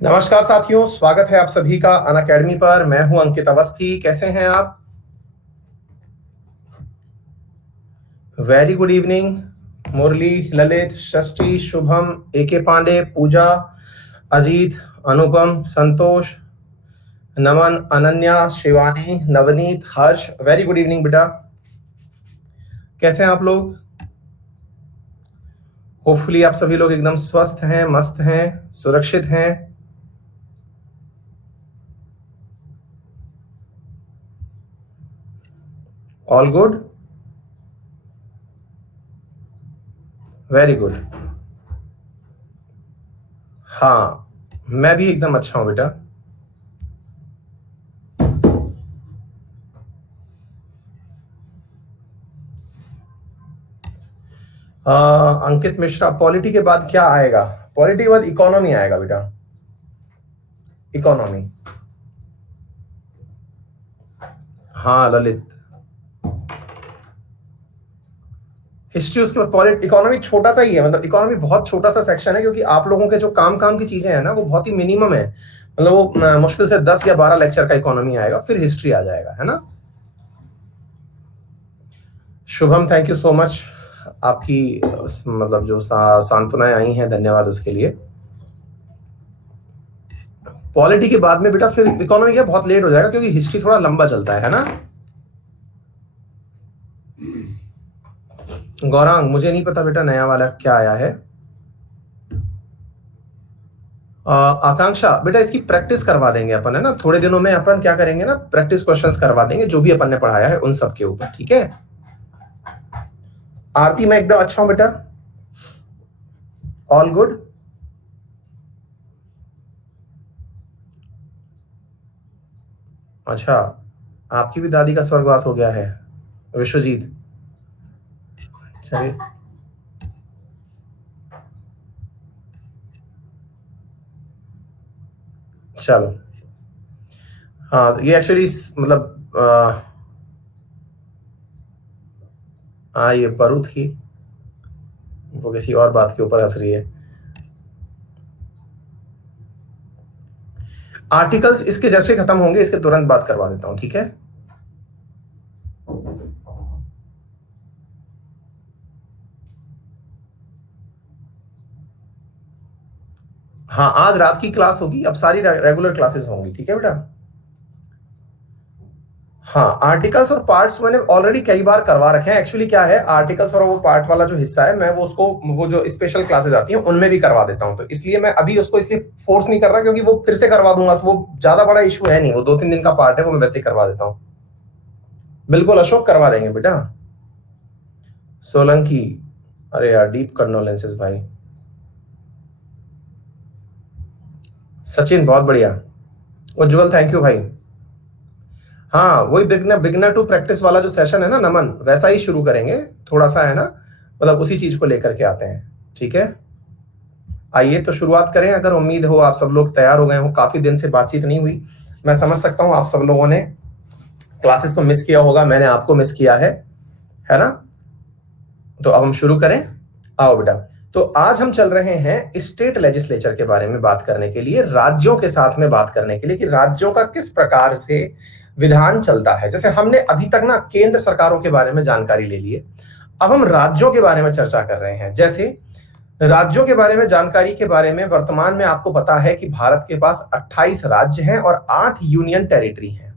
नमस्कार साथियों, स्वागत है आप सभी का अनअकैडमी पर। मैं हूं अंकित अवस्थी। कैसे हैं आप? Very good evening. Murali, Lalit, Shashthi, Shubham, A K Pandey, Pooja, Ajit, Anupam, Santosh, Naman, Ananya, Shivani, Navneet, Harsh. Very good evening बेटा। कैसे हैं आप लोग? होपफुली आप सभी लोग एकदम स्वस्थ हैं, मस्त हैं, सुरक्षित हैं। All good, very good. हाँ, मैं भी एकदम अच्छा हूं बेटा। अंकित मिश्रा, पॉलिटी के बाद क्या आएगा? पॉलिटी के बाद इकोनॉमी आएगा बेटा। इकोनॉमी। हाँ ललित, हिस्ट्री उसके बाद पॉलिट। इकोनॉमी छोटा सा ही है, मतलब इकोनॉमी बहुत छोटा सा सेक्शन है, क्योंकि आप लोगों के जो काम की चीजें हैं ना, वो बहुत ही मिनिमम है। मतलब वो मुश्किल से 10 या 12 लेक्चर का इकोनॉमी आएगा, फिर हिस्ट्री आ जाएगा, है ना। Shubham, thank you so much. आपकी मतलब जो सांत्वनाएं आई हैं, धन्यवाद उसके लिए। पॉलिटी के बाद में बेटा फिर इकोनॉमी का बहुत लेट हो जाएगा, क्योंकि हिस्ट्री थोड़ा लंबा चलता है ना। गौरांग, मुझे नहीं पता बेटा नया वाला क्या आया है। आकांक्षा बेटा, इसकी प्रैक्टिस करवा देंगे अपन, है ना। थोड़े दिनों में अपन क्या करेंगे ना, प्रैक्टिस क्वेश्चंस करवा देंगे जो भी अपन ने पढ़ाया है उन सब के ऊपर, ठीक है। आरती, मैं एकदम अच्छा हूं बेटा। All good. अच्छा, आपकी भी दादी का स्वर्गवास हो गया है, विश्वजीत। चलिए, चलो। हाँ, ये एक्चुअली मतलब हाँ, ये परू थी, वो किसी और बात के ऊपर हंस रही है। आर्टिकल्स इसके जैसे खत्म होंगे, इसके तुरंत बात करवा देता हूं, ठीक है। हाँ, आज रात की क्लास होगी, अब सारी रेगुलर क्लासेस होंगी, ठीक है बेटा। हाँ, आर्टिकल्स और पार्ट्स मैंने ऑलरेडी कई बार करवा रखे हैं। एक्चुअली क्या है, आर्टिकल्स और वो पार्ट वाला जो हिस्सा है, मैं वो उसको वो जो स्पेशल क्लासेस आती हैं उनमें भी करवा देता हूं, तो इसलिए मैं अभी उसको इसलिए फोर्स नहीं कर रहा, क्योंकि वो फिर से करवा दूंगा तो वो ज्यादा बड़ा इशू है नहीं। वो 2-3 दिन का पार्ट है, वो मैं वैसे ही करवा देता हूँ। बिल्कुल अशोक, करवा देंगे बेटा। सोलंकी, अरे यार, डीप कंडोलेंसेस भाई। सचिन, बहुत बढ़िया। उज्जवल, थैंक यू भाई। हाँ, वही बिगनर टू प्रैक्टिस वाला जो सेशन है ना नमन, वैसा ही शुरू करेंगे। थोड़ा सा है ना, मतलब उसी चीज को लेकर के आते हैं, ठीक है। आइए तो शुरुआत करें। अगर उम्मीद हो आप सब लोग तैयार हो गए हो, काफी दिन से बातचीत नहीं हुई। मैं समझ सकता हूं आप सब लोगों ने क्लासेस को मिस किया होगा, मैंने आपको मिस किया है ना। तो अब हम शुरू करें। आओ बेटा। तो आज हम चल रहे हैं स्टेट लेजिस्लेचर के बारे में बात करने के लिए, राज्यों के साथ में बात करने के लिए कि राज्यों का किस प्रकार से विधान चलता है। जैसे हमने अभी तक ना केंद्र सरकारों के बारे में जानकारी ले ली है, अब हम राज्यों के बारे में चर्चा कर रहे हैं। जैसे राज्यों के बारे में जानकारी के बारे में, वर्तमान में आपको पता है कि भारत के पास 28 राज्य हैं और 8 यूनियन टेरिटरी हैं।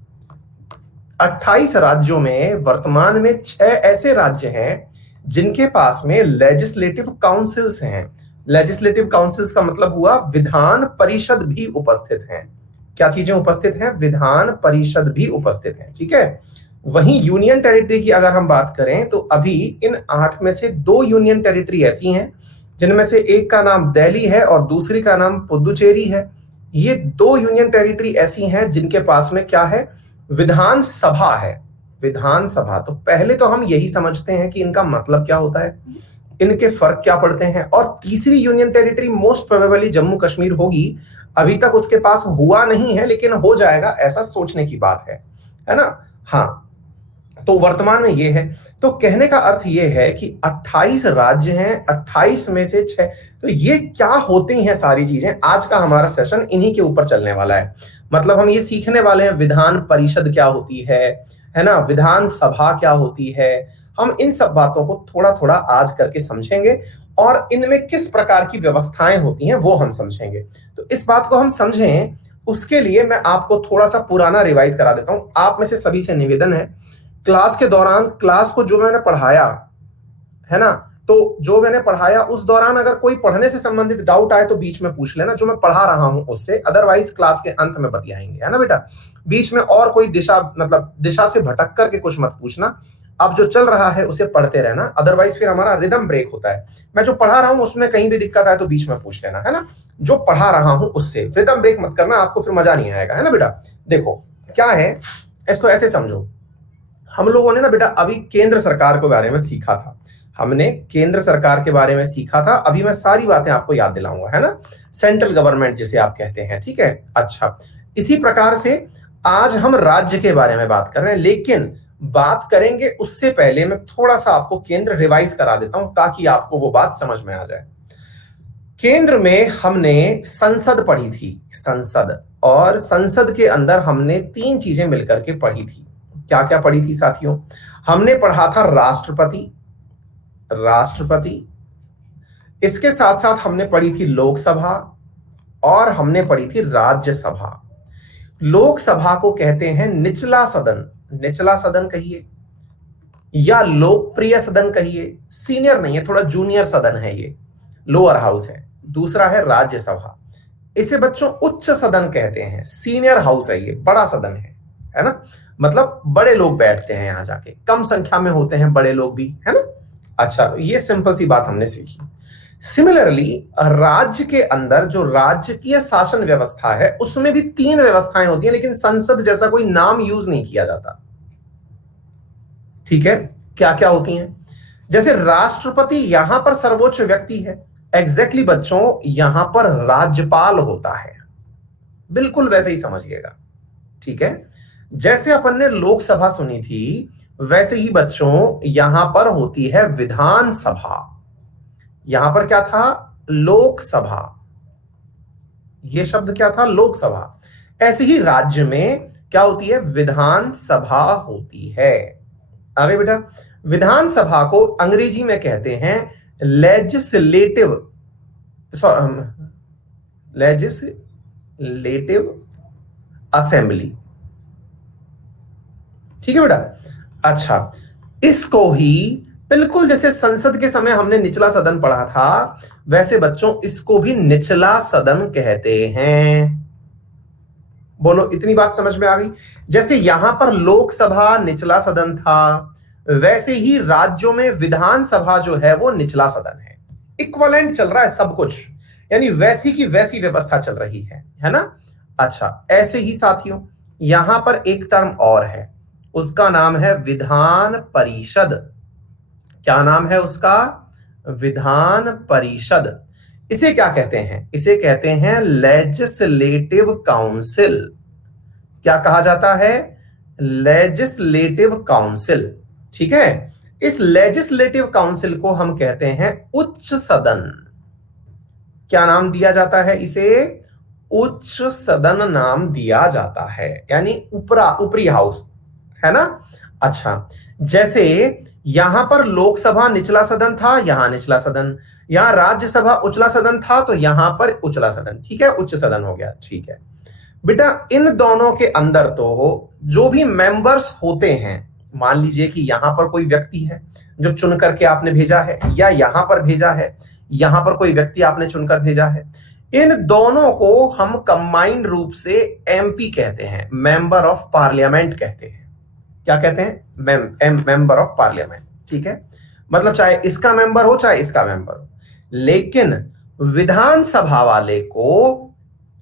28 राज्यों में वर्तमान में 6 ऐसे राज्य हैं जिनके पास में लेजिस्लेटिव काउंसिल्स हैं। लेजिस्लेटिव काउंसिल्स का मतलब हुआ विधान परिषद भी उपस्थित हैं। क्या चीजें उपस्थित हैं? विधान परिषद भी उपस्थित हैं, ठीक है। वहीं यूनियन टेरिटरी की अगर हम बात करें तो अभी इन 8 में से 2 यूनियन टेरिटरी ऐसी हैं जिनमें से एक का नाम दिल्ली है और दूसरी का नाम पुदुचेरी है। ये 2 यूनियन टेरिटरी ऐसी हैं जिनके पास में क्या है? विधान सभा है। विधान सभा। तो पहले तो हम यही समझते हैं कि इनका मतलब क्या होता है, इनके फर्क क्या पड़ते हैं। और तीसरी union territory most probably Jammu Kashmir होगी। अभी तक उसके पास हुआ नहीं है, लेकिन हो जाएगा, ऐसा सोचने की बात है ना। हाँ, तो वर्तमान में ये है। तो कहने का अर्थ ये है कि 28 राज्य हैं, 28 में से 6। तो ये क्या होती हैं सारी चीजें, आज का हमारा सेशन इन्हीं के ऊपर चलने वाला है। मतलब हम ये सीखने वाले हैं विधान परिषद क्या होती है ना, विधान सभा क्या होती है। हम इन सब बातों को थोड़ा थोड़ा आज करके समझेंगे और इनमें किस प्रकार की व्यवस्थाएं होती हैं वो हम समझेंगे। तो इस बात को हम समझें उसके लिए मैं आपको थोड़ा सा पुराना रिवाइज करा देता हूं। आप में से सभी से निवेदन है, क्लास के दौरान क्लास को जो मैंने पढ़ाया है ना, तो जो मैंने पढ़ाया उस दौरान अगर कोई पढ़ने से संबंधित डाउट आए तो बीच में पूछ लेना, जो मैं पढ़ा रहा हूं उससे, अदरवाइज क्लास के अंत में बतियाएंगे, है ना बेटा। बीच में और कोई दिशा मतलब दिशा से भटक करके कुछ मत पूछना, अब जो चल रहा है उसे पढ़ते रहना, अदरवाइज फिर हमारा रिदम ब्रेक होता है। मैं जो पढ़ा रहा हूं उसमें कहीं भी दिक्कत आए तो बीच में पूछ लेना, है ना। जो पढ़ा रहा हूं उससे रिदम ब्रेक मत करना, आपको फिर मजा नहीं आएगा, है ना बेटा। देखो क्या है, इसको ऐसे समझो, हम लोगों ने ना बेटा अभी केंद्र सरकार के बारे में सीखा था, हमने केंद्र सरकार के बारे में सीखा था। अभी मैं सारी बातें आपको याद दिलाऊंगा, है ना, सेंट्रल गवर्नमेंट जिसे आप कहते हैं, ठीक है। अच्छा, इसी प्रकार से आज हम राज्य के बारे में बात कर रहे हैं, लेकिन बात करेंगे उससे पहले मैं थोड़ा सा आपको केंद्र रिवाइज करा देता हूं ताकि आपको वो बात समझ में आ जाए। केंद्र में हमने संसद पढ़ी थी, संसद, और संसद के अंदर हमने 3 चीजें मिलकर के पढ़ी थी। क्या क्या पढ़ी थी साथियों? हमने पढ़ा था राष्ट्रपति, राष्ट्रपति, इसके साथ साथ हमने पढ़ी थी लोकसभा और हमने पढ़ी थी राज्यसभा। लोकसभा को कहते हैं निचला सदन, निचला सदन कहिए या लोकप्रिय सदन कहिए, सीनियर नहीं है, थोड़ा जूनियर सदन है, ये लोअर हाउस है। दूसरा है राज्यसभा, इसे बच्चों उच्च सदन कहते हैं, सीनियर हाउस है, ये बड़ा सदन है ना, मतलब बड़े लोग बैठते हैं यहां जाके, कम संख्या में होते हैं बड़े लोग भी, है ना। अच्छा, तो ये सिंपल सी बात हमने सीखी। सिमिलरली राज्य के अंदर जो राजकीय शासन व्यवस्था है उसमें भी 3 व्यवस्थाएं होती हैं, लेकिन संसद जैसा कोई नाम यूज नहीं किया जाता, ठीक है। क्या क्या होती हैं? जैसे राष्ट्रपति यहां पर सर्वोच्च व्यक्ति है, एग्जैक्टली बच्चों यहां पर राज्यपाल होता है, बिल्कुल वैसे ही समझिएगा, ठीक है। जैसे अपन ने लोकसभा सुनी थी वैसे ही बच्चों यहां पर होती है विधानसभा। यहां पर क्या था? लोकसभा, यह शब्द क्या था? लोकसभा। ऐसे ही राज्य में क्या होती है? विधानसभा होती है। आगे बेटा, विधानसभा को अंग्रेजी में कहते हैं लेजिस्लेटिव असेंबली, ठीक है बेटा। अच्छा, इसको ही बिल्कुल जैसे संसद के समय हमने निचला सदन पढ़ा था, वैसे बच्चों इसको भी निचला सदन कहते हैं। बोलो, इतनी बात समझ में आ गई? जैसे यहां पर लोकसभा निचला सदन था, वैसे ही राज्यों में विधानसभा जो है वो निचला सदन है। इक्विवेलेंट चल रहा है सब कुछ, यानी वैसी की वैसी व्यवस्था चल रही है ना। अच्छा, ऐसे ही साथियों यहां पर एक टर्म और है, उसका नाम है विधान परिषद। क्या नाम है उसका? विधान परिषद। इसे क्या कहते हैं? इसे कहते हैं लेजिस्लेटिव काउंसिल। क्या कहा जाता है? लेजिस्लेटिव काउंसिल, ठीक है। इस लेजिस्लेटिव काउंसिल को हम कहते हैं उच्च सदन। क्या नाम दिया जाता है इसे? उच्च सदन नाम दिया जाता है, यानी ऊपरी हाउस, है ना। अच्छा, जैसे यहां पर लोकसभा निचला सदन था, यहां निचला सदन, यहां राज्यसभा उचला सदन था, तो यहां पर उचला सदन, ठीक है, उच्च सदन हो गया, ठीक है बेटा। इन दोनों के अंदर तो जो भी मेंबर्स होते हैं, मान लीजिए कि यहां पर कोई व्यक्ति है जो चुन करके आपने भेजा है, या यहां पर भेजा है, यहां पर कोई व्यक्ति आपने चुनकर भेजा है, इन दोनों को हम कंबाइंड रूप से एमपी कहते हैं, मेंबर ऑफ पार्लियामेंट कहते हैं। क्या कहते हैं? मेंबर ऑफ पार्लियामेंट, ठीक है। मतलब चाहे इसका मेंबर हो चाहे इसका मेंबर हो, लेकिन विधानसभा वाले को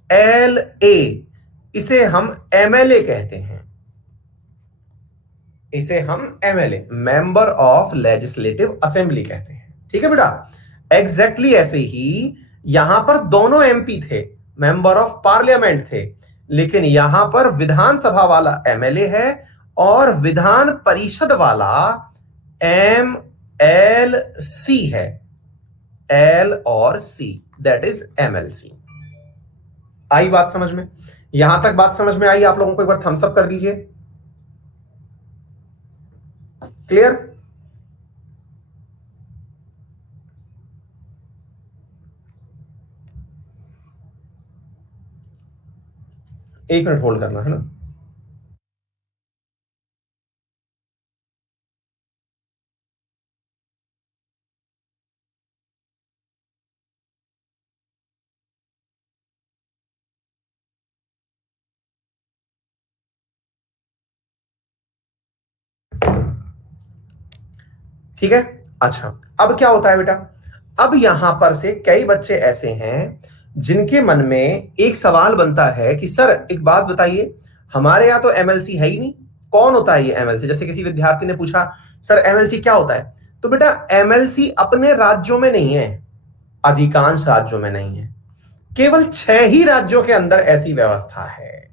LA, इसे हम MLA कहते हैं, इसे हम MLA, member of legislative assembly कहते हैं, ठीक है बेटा। एग्जैक्टली ऐसे ही यहां पर दोनों MP थे, मेंबर ऑफ पार्लियामेंट थे, लेकिन यहां पर विधानसभा वाला MLA है और विधान परिषद वाला MLC है, L और C, दैट इज MLC। आई बात समझ में? यहां तक बात समझ में आई आप लोगों को? एक बार थम्स अप कर दीजिए। क्लियर? एक मिनट होल्ड करना है ना। ठीक है, अच्छा अब क्या होता है बेटा, अब यहां पर से कई बच्चे ऐसे हैं जिनके मन में एक सवाल बनता है कि सर एक बात बताइए, हमारे यहां तो एमएलसी है ही नहीं, कौन होता है ये एमएलसी? जैसे किसी विद्यार्थी ने पूछा सर एमएलसी क्या होता है, तो बेटा एमएलसी अपने राज्यों में नहीं है, अधिकांश राज्यों में नहीं है, केवल 6 ही राज्यों के अंदर ऐसी व्यवस्था है।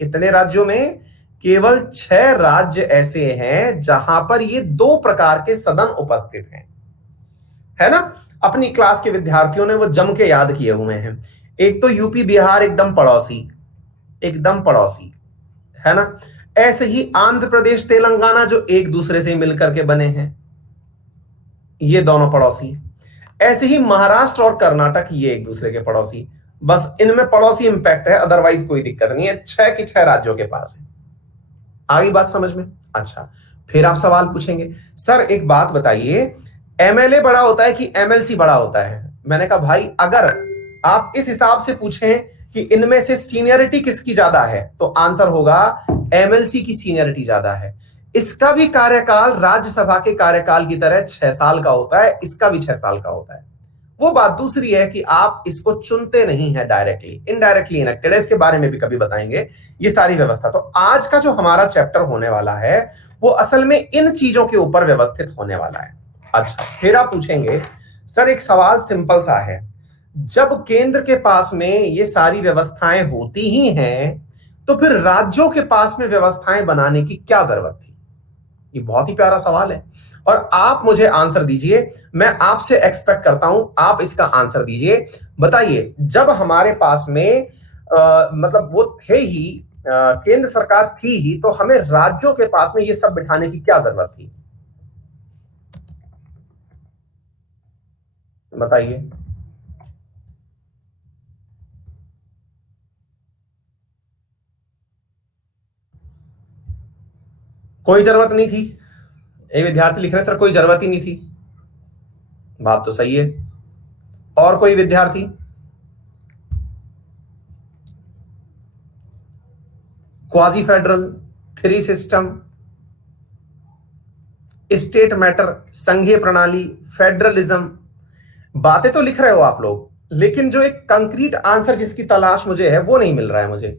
कितने राज्यों में? केवल 6 राज्य ऐसे हैं जहां पर ये 2 प्रकार के सदन उपस्थित हैं, है ना? अपनी क्लास के विद्यार्थियों ने वो जम के याद किए हुए हैं। एक तो यूपी बिहार एकदम पड़ोसी, एकदम पड़ोसी, है ना? ऐसे ही आंध्र प्रदेश तेलंगाना जो एक दूसरे से मिलकर के बने हैं, ये दोनों पड़ोसी। ऐसे ही महाराष्ट्र और कर्नाटक, ये एक दूसरे के पड़ोसी। बस इनमें पड़ोसी इंपैक्ट है, अदरवाइज कोई दिक्कत नहीं है। 6 की 6 राज्यों के पास है। आगे बात समझ में? अच्छा, फिर आप सवाल पूछेंगे सर एक बात बताइए, एमएलए बड़ा होता है कि एमएलसी बड़ा होता है? मैंने कहा भाई अगर आप इस हिसाब से पूछें कि इनमें से सीनियरिटी किसकी ज्यादा है, तो आंसर होगा एमएलसी की सीनियरिटी ज्यादा है। इसका भी कार्यकाल राज्यसभा के कार्यकाल की तरह 6 साल का होता है, इसका भी 6 साल का होता है। वो बात दूसरी है कि आप इसको चुनते नहीं है, डायरेक्टली इनडायरेक्टली इलेक्टेड है, इसके बारे में भी कभी बताएंगे ये सारी व्यवस्था। तो आज का जो हमारा चैप्टर होने वाला है वो असल में इन चीजों के ऊपर व्यवस्थित होने वाला है। अच्छा, फिर आप पूछेंगे सर एक सवाल सिंपल सा है, जब केंद्र के पास में ये सारी व्यवस्थाएं होती ही हैं तो फिर राज्यों के पास में व्यवस्थाएं बनाने की क्या जरूरत थी? ये बहुत ही प्यारा सवाल है और आप मुझे आंसर दीजिए, मैं आपसे एक्सपेक्ट करता हूं आप इसका आंसर दीजिए। बताइए, जब हमारे पास में मतलब वो थे ही, केंद्र सरकार थी ही, तो हमें राज्यों के पास में ये सब बिठाने की क्या जरूरत थी? बताइए। कोई जरूरत नहीं थी। एक विद्यार्थी लिख रहे हैं सर कोई जरूरत ही नहीं थी। बात तो सही है। और कोई विद्यार्थी? Quasi federal, three system, state matter, संघीय प्रणाली, फेडरलिज्म, बातें तो लिख रहे हो आप लोग, लेकिन जो एक कंक्रीट आंसर जिसकी तलाश मुझे है वो नहीं मिल रहा है मुझे।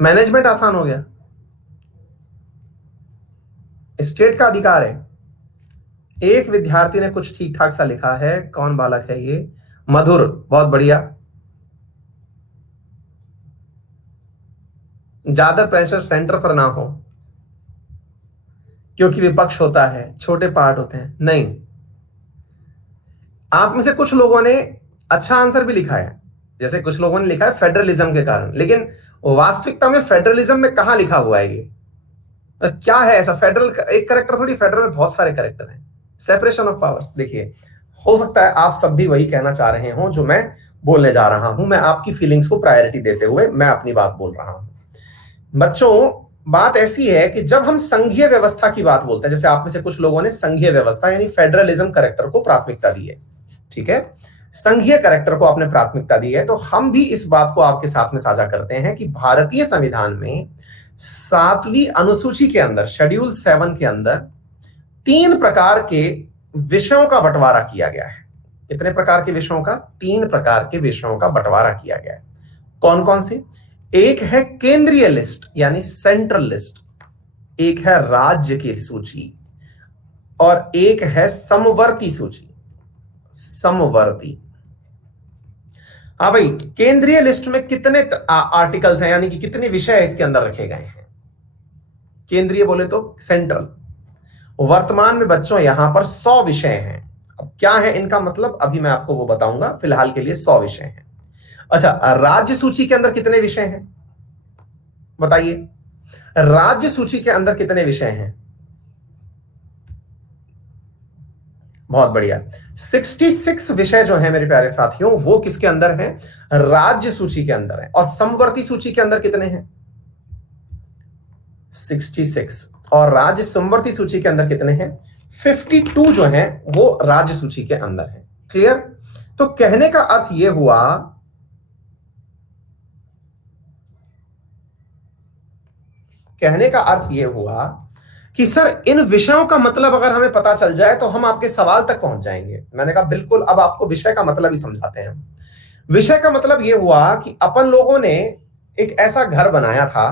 मैनेजमेंट आसान हो गया, स्टेट का अधिकार है। एक विद्यार्थी ने कुछ ठीक ठाक सा लिखा है, कौन बालक है ये? मधुर, बहुत बढ़िया। ज्यादा प्रेशर सेंटर पर ना हो क्योंकि विपक्ष होता है, छोटे पार्ट होते हैं। नहीं, आप में से कुछ लोगों ने अच्छा आंसर भी लिखा है, जैसे कुछ लोगों ने लिखा है फेडरलिज्म के कारण, लेकिन वास्तविकता में फेडरलिज्म में कहां लिखा हुआ है ये? क्या है ऐसा? फेडरल एक करेक्टर थोड़ी, फेडरल में बहुत सारे करेक्टर हैं। सेपरेशन ऑफ पावर्स, देखिए हो सकता है आप सब भी वही कहना चाह रहे हो जो मैं बोलने जा रहा हूं, मैं आपकी फीलिंग्स को प्रायोरिटी देते हुए मैं अपनी बात बोल रहा हूं। बच्चों, बात ऐसी है कि जब हम संघीय व्यवस्था की बात बोलते हैं, जैसे आप में से कुछ लोगों ने संघीय व्यवस्था यानी फेडरलिज्म करेक्टर को प्राथमिकता दी है, ठीक है, संघीय करेक्टर को आपने प्राथमिकता दी है, तो हम भी इस बात को आपके साथ में साझा करते हैं कि भारतीय संविधान में 7वीं अनुसूची के अंदर, शेड्यूल 7 के अंदर 3 प्रकार के विषयों का बंटवारा किया गया है। कितने प्रकार के विषयों का? 3 प्रकार के विषयों का बंटवारा किया गया है। कौन कौन से? एक है केंद्रीय लिस्ट यानी सेंट्रल लिस्ट, एक है राज्य की सूची, और एक है समवर्ती सूची। समवर्ती हाँ भाई, केंद्रीय लिस्ट में कितने आर्टिकल्स हैं, यानी कि कितने विषय इसके अंदर रखे गए हैं? केंद्रीय बोले तो सेंट्रल। वर्तमान में बच्चों यहां पर 100 विषय हैं। अब क्या है इनका मतलब, अभी मैं आपको वो बताऊंगा, फिलहाल के लिए 100 विषय हैं। अच्छा, राज्य सूची के अंदर कितने विषय हैं बताइए? राज्य सूची के अंदर कितने विषय हैं? बहुत बढ़िया। 66 विषय जो है मेरे प्यारे साथियों, वो किसके अंदर हैं? राज्य सूची के अंदर है। और समवर्ती सूची के अंदर कितने हैं? 66। और राज्य समवर्ती सूची के अंदर कितने हैं? 52 जो है वो राज्य सूची के अंदर है। क्लियर? तो कहने का अर्थ यह हुआ, कहने का अर्थ यह हुआ कि सर इन विषयों का मतलब अगर हमें पता चल जाए तो हम आपके सवाल तक पहुंच जाएंगे। मैंने कहा बिल्कुल, अब आपको विषय का मतलब ही समझाते हैं हम। विषय का मतलब यह हुआ कि अपन लोगों ने एक ऐसा घर बनाया था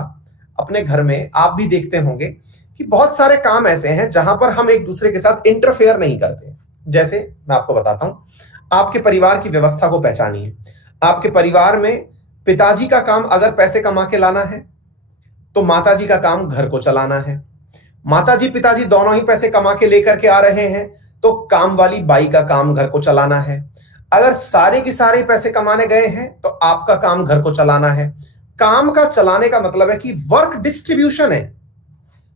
अपने घर में, आप भी देखते होंगे कि बहुत सारे काम ऐसे हैं जहां पर हम एक दूसरे के साथ इंटरफेयर नहीं करते। जैसे मैं आपको बताता हूं, आपके परिवार की व्यवस्था को पहचानिए। आपके परिवार में पिताजी का काम अगर पैसे कमा के लाना है, तो माताजी का काम घर को चलाना है। माताजी पिताजी दोनों ही पैसे कमा के लेकर के आ रहे हैं, तो काम वाली बाई का काम घर को चलाना है। अगर सारे के सारे पैसे कमाने गए हैं, तो आपका काम घर को चलाना है। काम का चलाने का मतलब है कि वर्क डिस्ट्रीब्यूशन है,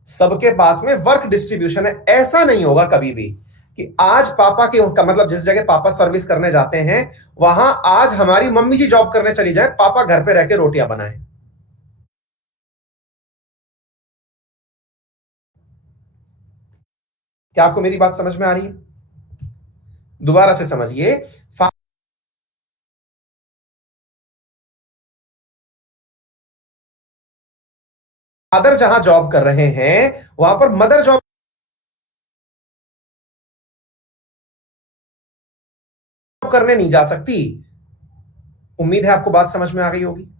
सबके पास में वर्क डिस्ट्रीब्यूशन है। ऐसा नहीं होगा कभी भी कि आज पापा के का मतलब जिस जगह पापा सर्विस करने जाते हैं, वहां आज हमारी मम्मी जी जॉब करने चली जाए, पापा घर पे रह के रोटियां बनाए। क्या आपको मेरी बात समझ में आ रही है? दोबारा से समझिए। फादर जहां जॉब कर रहे हैं, वहां पर मदर जॉब करने नहीं जा सकती। उम्मीद है आपको बात समझ में आ गई होगी।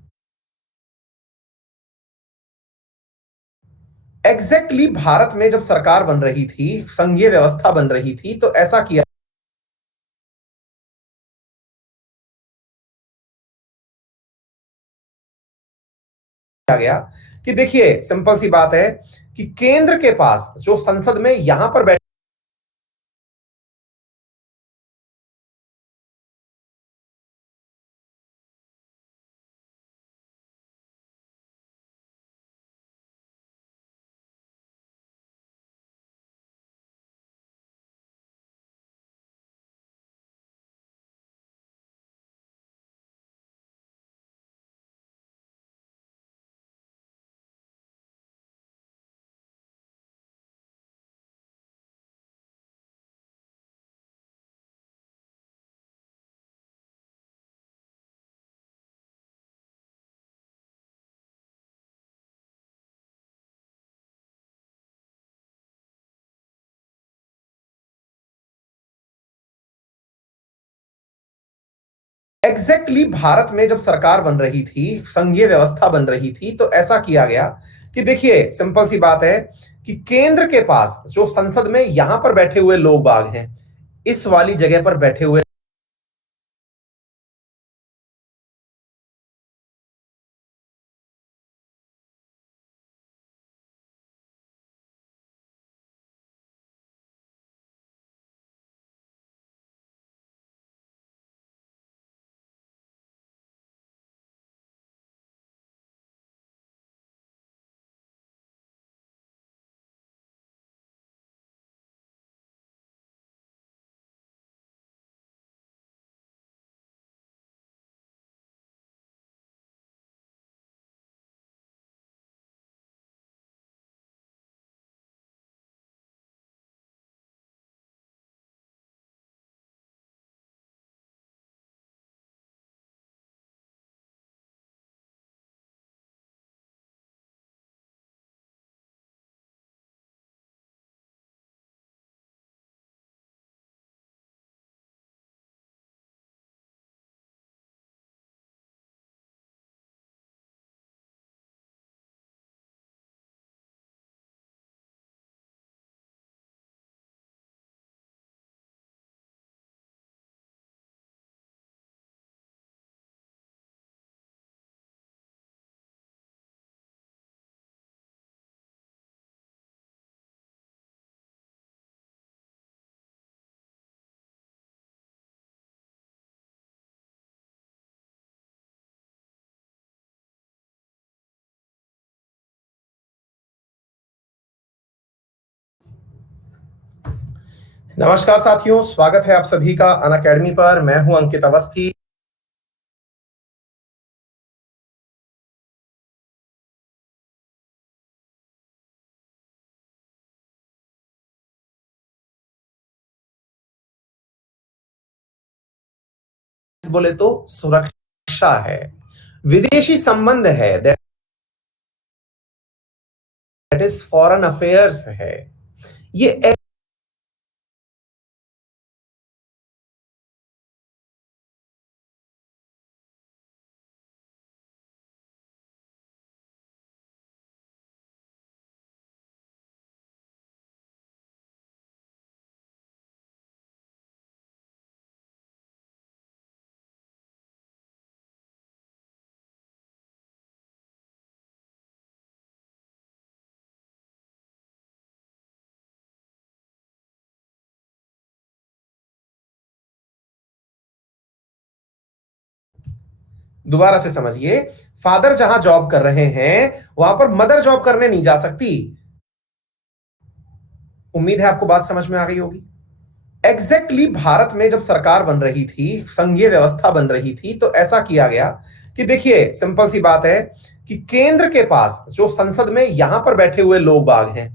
एग्जैक्टली भारत में जब सरकार बन रही थी, संघीय व्यवस्था बन रही थी, तो ऐसा किया गया कि देखिए सिंपल सी बात है कि केंद्र के पास जो संसद में यहां पर बैठे एग्जैक्टली भारत में जब सरकार बन रही थी, संघीय व्यवस्था बन रही थी, तो ऐसा किया गया कि देखिए सिंपल सी बात है कि केंद्र के पास जो संसद में यहां पर बैठे हुए लोग बाग हैं, इस वाली जगह पर बैठे हुए नमस्कार साथियों, स्वागत है आप सभी का अनअकैडमी पर। मैं हूं अंकित अवस्थी। बोले तो सुरक्षा है, विदेशी संबंध है, दैट इज फॉरेन अफेयर्स है। ये दोबारा से समझिए, फादर जहां जॉब कर रहे हैं वहां पर मदर जॉब करने नहीं जा सकती। उम्मीद है आपको बात समझ में आ गई होगी। एग्जैक्टली भारत में जब सरकार बन रही थी, संघीय व्यवस्था बन रही थी, तो ऐसा किया गया कि देखिए, सिंपल सी बात है कि केंद्र के पास जो संसद में यहां पर बैठे हुए लोग बाग हैं,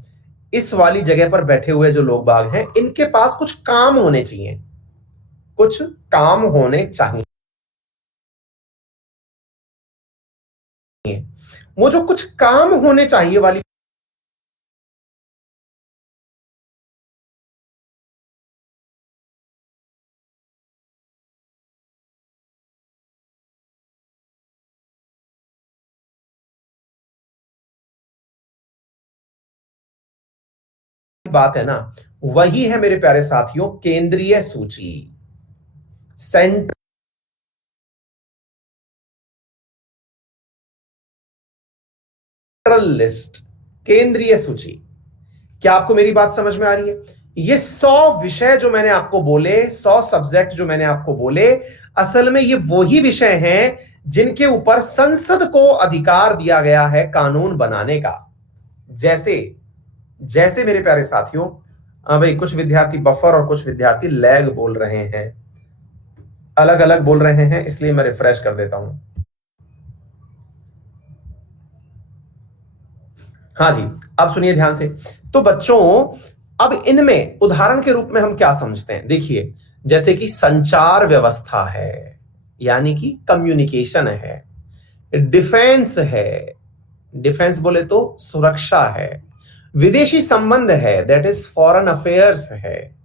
इस वाली जगह पर बैठे हुए जो लोग बाग हैं, इनके पास कुछ काम होने चाहिए, कुछ काम होने चाहिए। वो जो कुछ काम होने चाहिए वाली बात है ना, वही है मेरे प्यारे साथियों केंद्रीय सूची, सेंट्रल लिस्ट, केंद्रीय सूची। क्या आपको मेरी बात समझ में आ रही है? ये 100 विषय जो मैंने आपको बोले, 100 सब्जेक्ट जो मैंने आपको बोले, असल में ये वही विषय हैं जिनके ऊपर संसद को अधिकार दिया गया है कानून बनाने का। जैसे जैसे मेरे प्यारे साथियों, भाई कुछ विद्यार्थी बफर और कुछ विद्यार्थी लैग बोल रहे हैं, अलग अलग बोल रहे हैं, इसलिए मैं रिफ्रेश कर देता हूं। हाँ जी, अब सुनिए ध्यान से। तो बच्चों, अब इनमें उदाहरण के रूप में हम क्या समझते हैं, देखिए, जैसे कि संचार व्यवस्था है, यानी कि कम्युनिकेशन है, डिफेंस है, डिफेंस बोले तो सुरक्षा है, विदेशी संबंध है, दैट इज फॉरेन अफेयर्स है।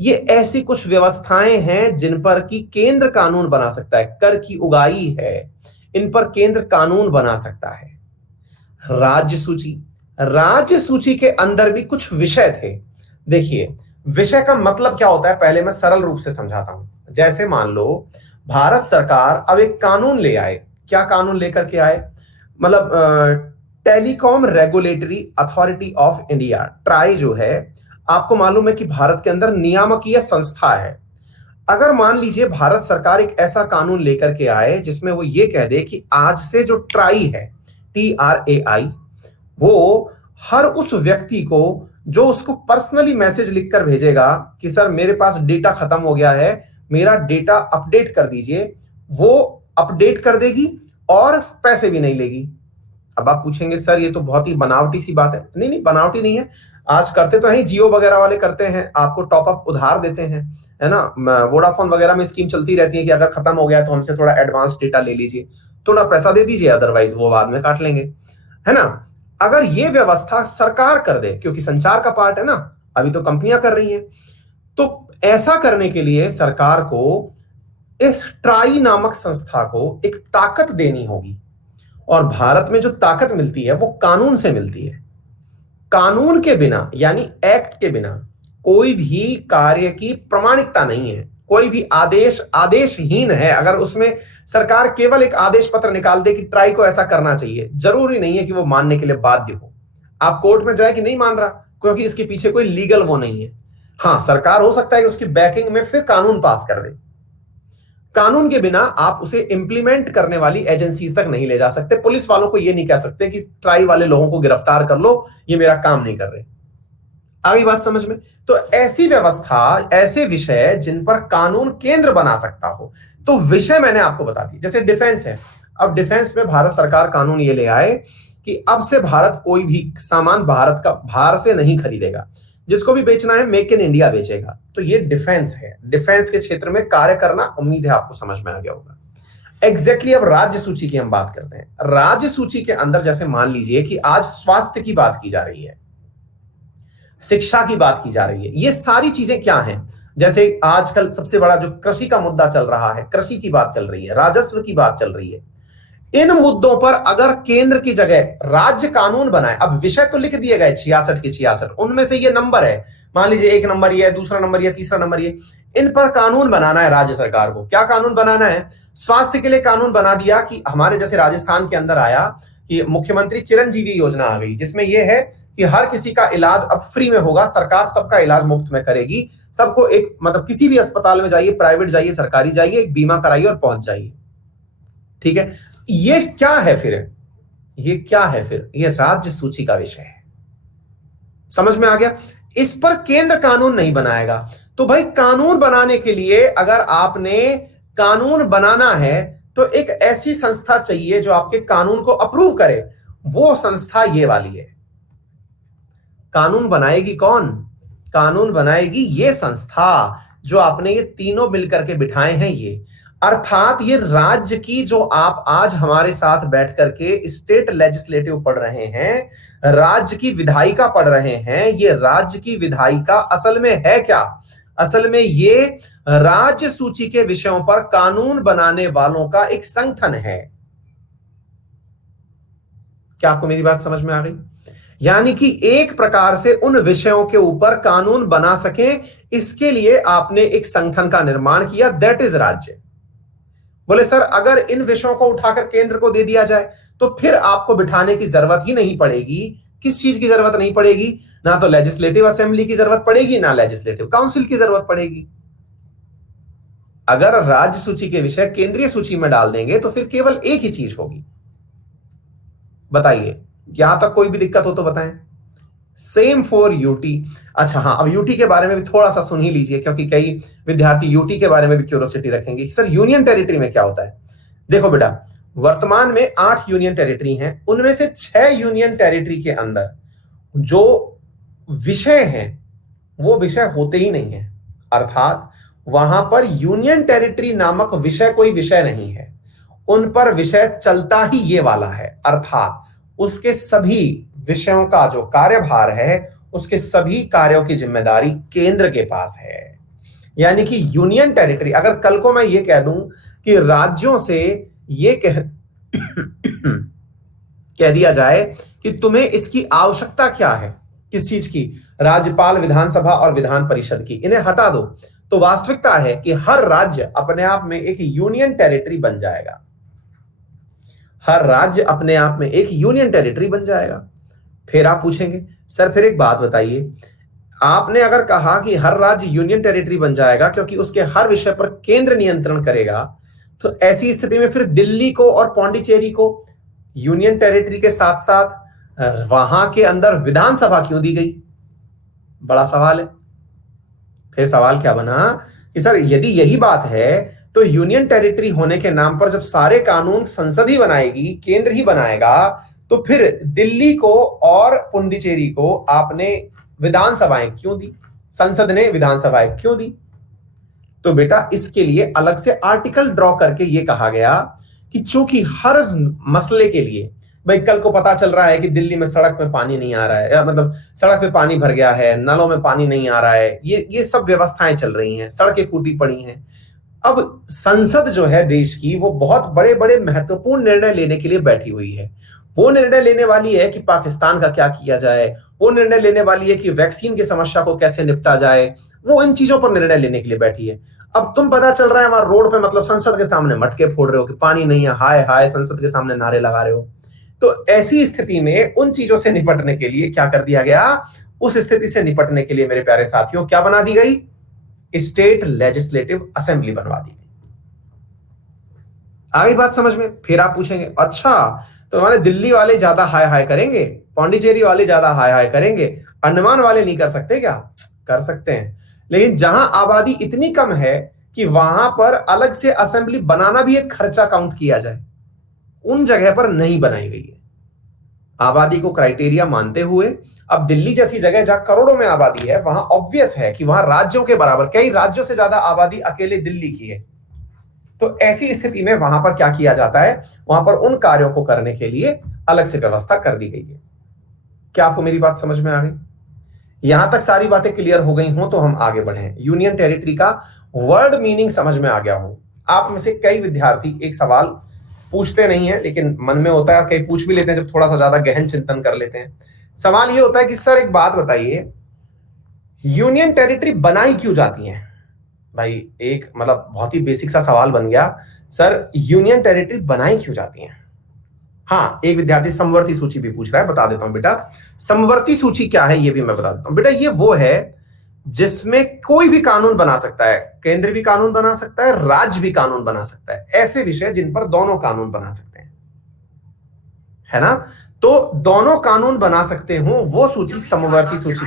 ये ऐसी कुछ व्यवस्थाएं हैं जिन पर कि केंद्र कानून बना सकता है। कर की उगाही है, इन पर केंद्र कानून बना सकता है। राज्य सूची, राज्य सूची के अंदर भी कुछ विषय थे। देखिए, विषय का मतलब क्या होता है, पहले मैं सरल रूप से समझाता हूं। जैसे मान लो भारत सरकार अब एक कानून ले आए। क्या कानून लेकर के आए? मतलब telecom regulatory authority of India, try जो है, आपको मालूम है कि भारत के अंदर नियामकीय संस्था है। अगर मान लीजिए भारत सरकार एक ऐसा कानून लेकर के आए जिसमें वो ये कह दे कि आज से जो ट्राई है, TRAI, वो हर उस व्यक्ति को जो उसको पर्सनली मैसेज लिखकर भेजेगा कि सर मेरे पास डेटा खत्म हो गया है, मेरा डेटा अपडेट कर दीजिए, वो अपडेट कर देगी और पैसे भी नहीं लेगी। अब आप पूछेंगे सर ये तो बहुत ही बनावटी सी बात है। नहीं नहीं, बनावटी नहीं है, आज करते तो है, जियो वगैरह वाले करते हैं, आपको टॉप अप उधार देते हैं, है ना। वोडाफोन वगैरह में स्कीम चलती रहती है कि अगर खत्म हो गया तो हमसे थोड़ा एडवांस डेटा ले लीजिए, थोड़ा पैसा दे दीजिए, अदरवाइज वो बाद में काट लेंगे, है ना। अगर ये व्यवस्था सरकार कर दे, क्योंकि संचार का पार्ट है ना, अभी तो कंपनियां कर रही हैं, तो ऐसा करने के लिए सरकार को इस ट्राई नामक संस्था को एक ताकत देनी होगी। और भारत में जो ताकत मिलती है वो कानून से मिलती है। कानून के बिना, यानी एक्ट के बिना, कोई भी कार्य की प्रमाणिकता नहीं है। कोई भी आदेश आदेशहीन है। अगर उसमें सरकार केवल एक आदेश पत्र निकाल दे कि ट्राई को ऐसा करना चाहिए, जरूरी नहीं है कि वो मानने के लिए बाध्य हो। आप कोर्ट में जाए कि नहीं मान रहा, क्योंकि इसके पीछे कोई लीगल वो नहीं है। हाँ, सरकार हो सकता है कि उसकी बैकिंग में फिर कानून पास कर दे। कानून के बिना आप उसे इंप्लीमेंट करने वाली एजेंसीज तक नहीं ले जा सकते। पुलिस वालों को यह नहीं कह सकते कि ट्राई वाले लोगों को गिरफ्तार कर लो, ये मेरा काम नहीं कर रहे। आ गई बात समझ में? तो ऐसी व्यवस्था, ऐसे विषय जिन पर कानून केंद्र बना सकता हो, तो विषय मैंने आपको बता दी। जैसे डिफेंस है, अब डिफेंस में भारत सरकार कानून ये ले आए कि अब से भारत कोई भी सामान भारत का बाहर से नहीं खरीदेगा, जिसको भी बेचना है मेक इन इंडिया बेचेगा। तो ये डिफेंस है, डिफेंस के क्षेत्र में कार्य करना, उम्मीद है आपको समझ में आ गया होगा। एग्जैक्टली अब राज्य सूची की हम बात करते हैं। राज्य सूची के अंदर जैसे मान लीजिए कि आज स्वास्थ्य की बात की जा रही है, शिक्षा की बात की जा रही है, ये सारी चीजें क्या हैं? जैसे आजकल सबसे बड़ा जो कृषि का मुद्दा चल रहा है, कृषि की बात चल रही है, राजस्व की बात चल रही है। इन मुद्दों पर अगर केंद्र की जगह राज्य कानून बनाए, अब विषय तो लिख दिए गए 66 के 66, उनमें से ये नंबर है, मान लीजिए एक नंबर ये है, दूसरा नंबर ये, तीसरा नंबर ये, इन पर कानून बनाना है राज्य सरकार को। क्या कानून बनाना है? स्वास्थ्य के लिए कानून बना दिया कि हमारे जैसे राजस्थान के अंदर आया कि मुख्यमंत्री चिरंजीवी योजना आ गई, जिसमें यह है कि हर किसी का इलाज अब फ्री में होगा, सरकार सबका इलाज मुफ्त में करेगी। सबको एक मतलब किसी भी अस्पताल में जाइए, प्राइवेट जाइए, सरकारी जाइए, एक बीमा कराइए और पहुंच जाइए। ठीक है, ये क्या है फिर? ये क्या है फिर? ये राज्य सूची का विषय है। समझ में आ गया? इस पर केंद्र कानून नहीं बनाएगा। तो भाई कानून बनाने के लिए अगर आपने कानून बनाना है तो एक ऐसी संस्था चाहिए जो आपके कानून को अप्रूव करे। वो संस्था ये वाली है। कानून बनाएगी कौन? कानून बनाएगी ये संस्था जो आपने ये तीनों मिलकर के बिठाए हैं। ये अर्थात ये राज्य की, जो आप आज हमारे साथ बैठ करके स्टेट लेजिस्लेटिव पढ़ रहे हैं, राज्य की विधायिका पढ़ रहे हैं, ये राज्य की विधायिका असल में है क्या? असल में ये राज्य सूची के विषयों पर कानून बनाने वालों का एक संगठन है। क्या आपको मेरी बात समझ में आ गई? यानी कि एक प्रकार से उन विषयों के ऊपर कानून बना सके, इसके लिए आपने एक संगठन का निर्माण किया, दैट इज राज्य। बोले सर अगर इन विषयों को उठाकर केंद्र को दे दिया जाए तो फिर आपको बिठाने की जरूरत ही नहीं पड़ेगी। किस चीज की जरूरत नहीं पड़ेगी? ना तो लेजिस्लेटिव असेंबली की जरूरत पड़ेगी, ना लेजिस्लेटिव काउंसिल की जरूरत पड़ेगी। अगर राज्य सूची के विषय केंद्रीय सूची में डाल देंगे तो फिर केवल एक ही चीज होगी। बताइए, यहां तक कोई भी दिक्कत हो तो बताएं। Same for UT. अच्छा हाँ, अब यूटी के बारे में भी थोड़ा सा सुन ही लीजिए, क्योंकि कई विद्यार्थी यूटी के बारे में भी क्यूरियोसिटी रखेंगे। सर यूनियन टेरिटरी में क्या होता है? देखो बेटा, वर्तमान में 8 यूनियन टेरिटरी हैं, उनमें से 6 यूनियन टेरिटरी के अंदर जो विषय हैं वो विषय होते ही नहीं है। अर्थात वहां पर यूनियन टेरिटरी नामक विषय कोई विषय नहीं है, उन पर विषय चलता ही ये वाला है। अर्थात उसके सभी विषयों का जो कार्यभार है, उसके सभी कार्यों की जिम्मेदारी केंद्र के पास है। यानी कि यूनियन टेरिटरी, अगर कल को मैं ये कह दूं कि राज्यों से ये कह दिया जाए कि तुम्हें इसकी आवश्यकता क्या है, किस चीज की? राज्यपाल, विधानसभा और विधान परिषद की, इन्हें हटा दो, तो वास्तविकता है कि हर राज्य अपने आप में एक यूनियन टेरिटरी बन जाएगा। हर राज्य अपने आप में एक यूनियन टेरिटरी बन जाएगा। फिर आप पूछेंगे सर फिर एक बात बताइए, आपने अगर कहा कि हर राज्य यूनियन टेरिटरी बन जाएगा क्योंकि उसके हर विषय पर केंद्र नियंत्रण करेगा, तो ऐसी स्थिति में फिर दिल्ली को और पौंडीचेरी को यूनियन टेरिटरी के साथ साथ वहां के अंदर विधानसभा क्यों दी गई? बड़ा सवाल है। फिर सवाल क्या बना कि सर यदि यही बात है तो यूनियन टेरिटरी होने के नाम पर जब सारे कानून संसद ही बनाएगी, केंद्र ही बनाएगा, तो फिर दिल्ली को और पुडुचेरी को आपने विधानसभाएं क्यों दी? संसद ने विधानसभाएं क्यों दी? तो बेटा इसके लिए अलग से आर्टिकल ड्रॉ करके ये कहा गया कि चूंकि हर मसले के लिए, भाई कल को पता चल रहा है कि दिल्ली में सड़क में पानी नहीं आ रहा है, या मतलब सड़क में पानी भर गया है, नलों में पानी नहीं आ रहा है, ये सब व्यवस्थाएं चल रही हैं, सड़कें फूटी पड़ी हैं। अब संसद जो है देश की, वो बहुत बड़े बड़े महत्वपूर्ण निर्णय लेने के लिए बैठी हुई है। वो निर्णय लेने वाली है कि पाकिस्तान का क्या किया जाए, वो निर्णय लेने वाली है कि वैक्सीन की समस्या को कैसे निपटा जाए, वो इन चीजों पर निर्णय लेने के लिए बैठी है। अब तुम पता चल रहा है वहां रोड पे मतलब संसद के सामने मटके फोड़ रहे हो कि पानी नहीं है, हाय हाय, संसद के सामने नारे लगा रहे हो। तो ऐसी स्थिति में उन चीजों से निपटने के लिए क्या कर दिया गया? उस स्थिति से निपटने के लिए मेरे प्यारे साथियों क्या बना दी गई? स्टेट लेजिस्लेटिव असेंबली बनवा दी गई। आ गई बात समझ में? फिर आप पूछेंगे अच्छा तो हमारे दिल्ली वाले ज्यादा हाय हाय करेंगे, पौंडीचेरी वाले ज्यादा हाय हाय करेंगे, अंडमान वाले नहीं कर सकते क्या? कर सकते हैं, लेकिन जहां आबादी इतनी कम है कि वहां पर अलग से असेंबली बनाना भी एक खर्चा काउंट किया जाए, उन जगह पर नहीं बनाई गई है। आबादी को क्राइटेरिया मानते हुए अब दिल्ली जैसी जगह जहां करोड़ों में आबादी है, वहां ऑब्वियस है कि वहां राज्यों के बराबर, कई राज्यों से ज्यादा आबादी अकेले दिल्ली की है। तो ऐसी स्थिति में वहां पर क्या किया जाता है, वहां पर उन कार्यों को करने के लिए अलग से व्यवस्था कर दी गई है। क्या आपको मेरी बात समझ में आ गई? यहां तक सारी बातें क्लियर हो गई हो तो हम आगे बढ़े। यूनियन टेरिटरी का वर्ड मीनिंग समझ में आ गया हो। आप में से कई विद्यार्थी एक सवाल पूछते नहीं है, लेकिन मन में होता है, कई पूछ भी लेते हैं जब थोड़ा सा ज्यादा गहन चिंतन कर लेते हैं। सवाल ये होता है कि सर एक बात बताइए, यूनियन टेरिटरी बनाई क्यों जाती है? भाई एक मतलब बहुत ही बेसिक सा सवाल बन गया, सर यूनियन टेरिटरी बनाई क्यों जाती है? हाँ, एक विद्यार्थी समवर्ती सूची भी पूछ रहा है, बता देता हूं बेटा। समवर्ती सूची क्या है ये भी मैं बता देता हूं बेटा। ये वो है जिसमें कोई भी कानून बना सकता है, केंद्र भी कानून बना सकता है, राज्य भी कानून बना सकता है, ऐसे विषय जिन पर दोनों कानून बना सकते हैं, है ना? तो दोनों कानून बना सकते हो वो सूची समवर्ती सूची,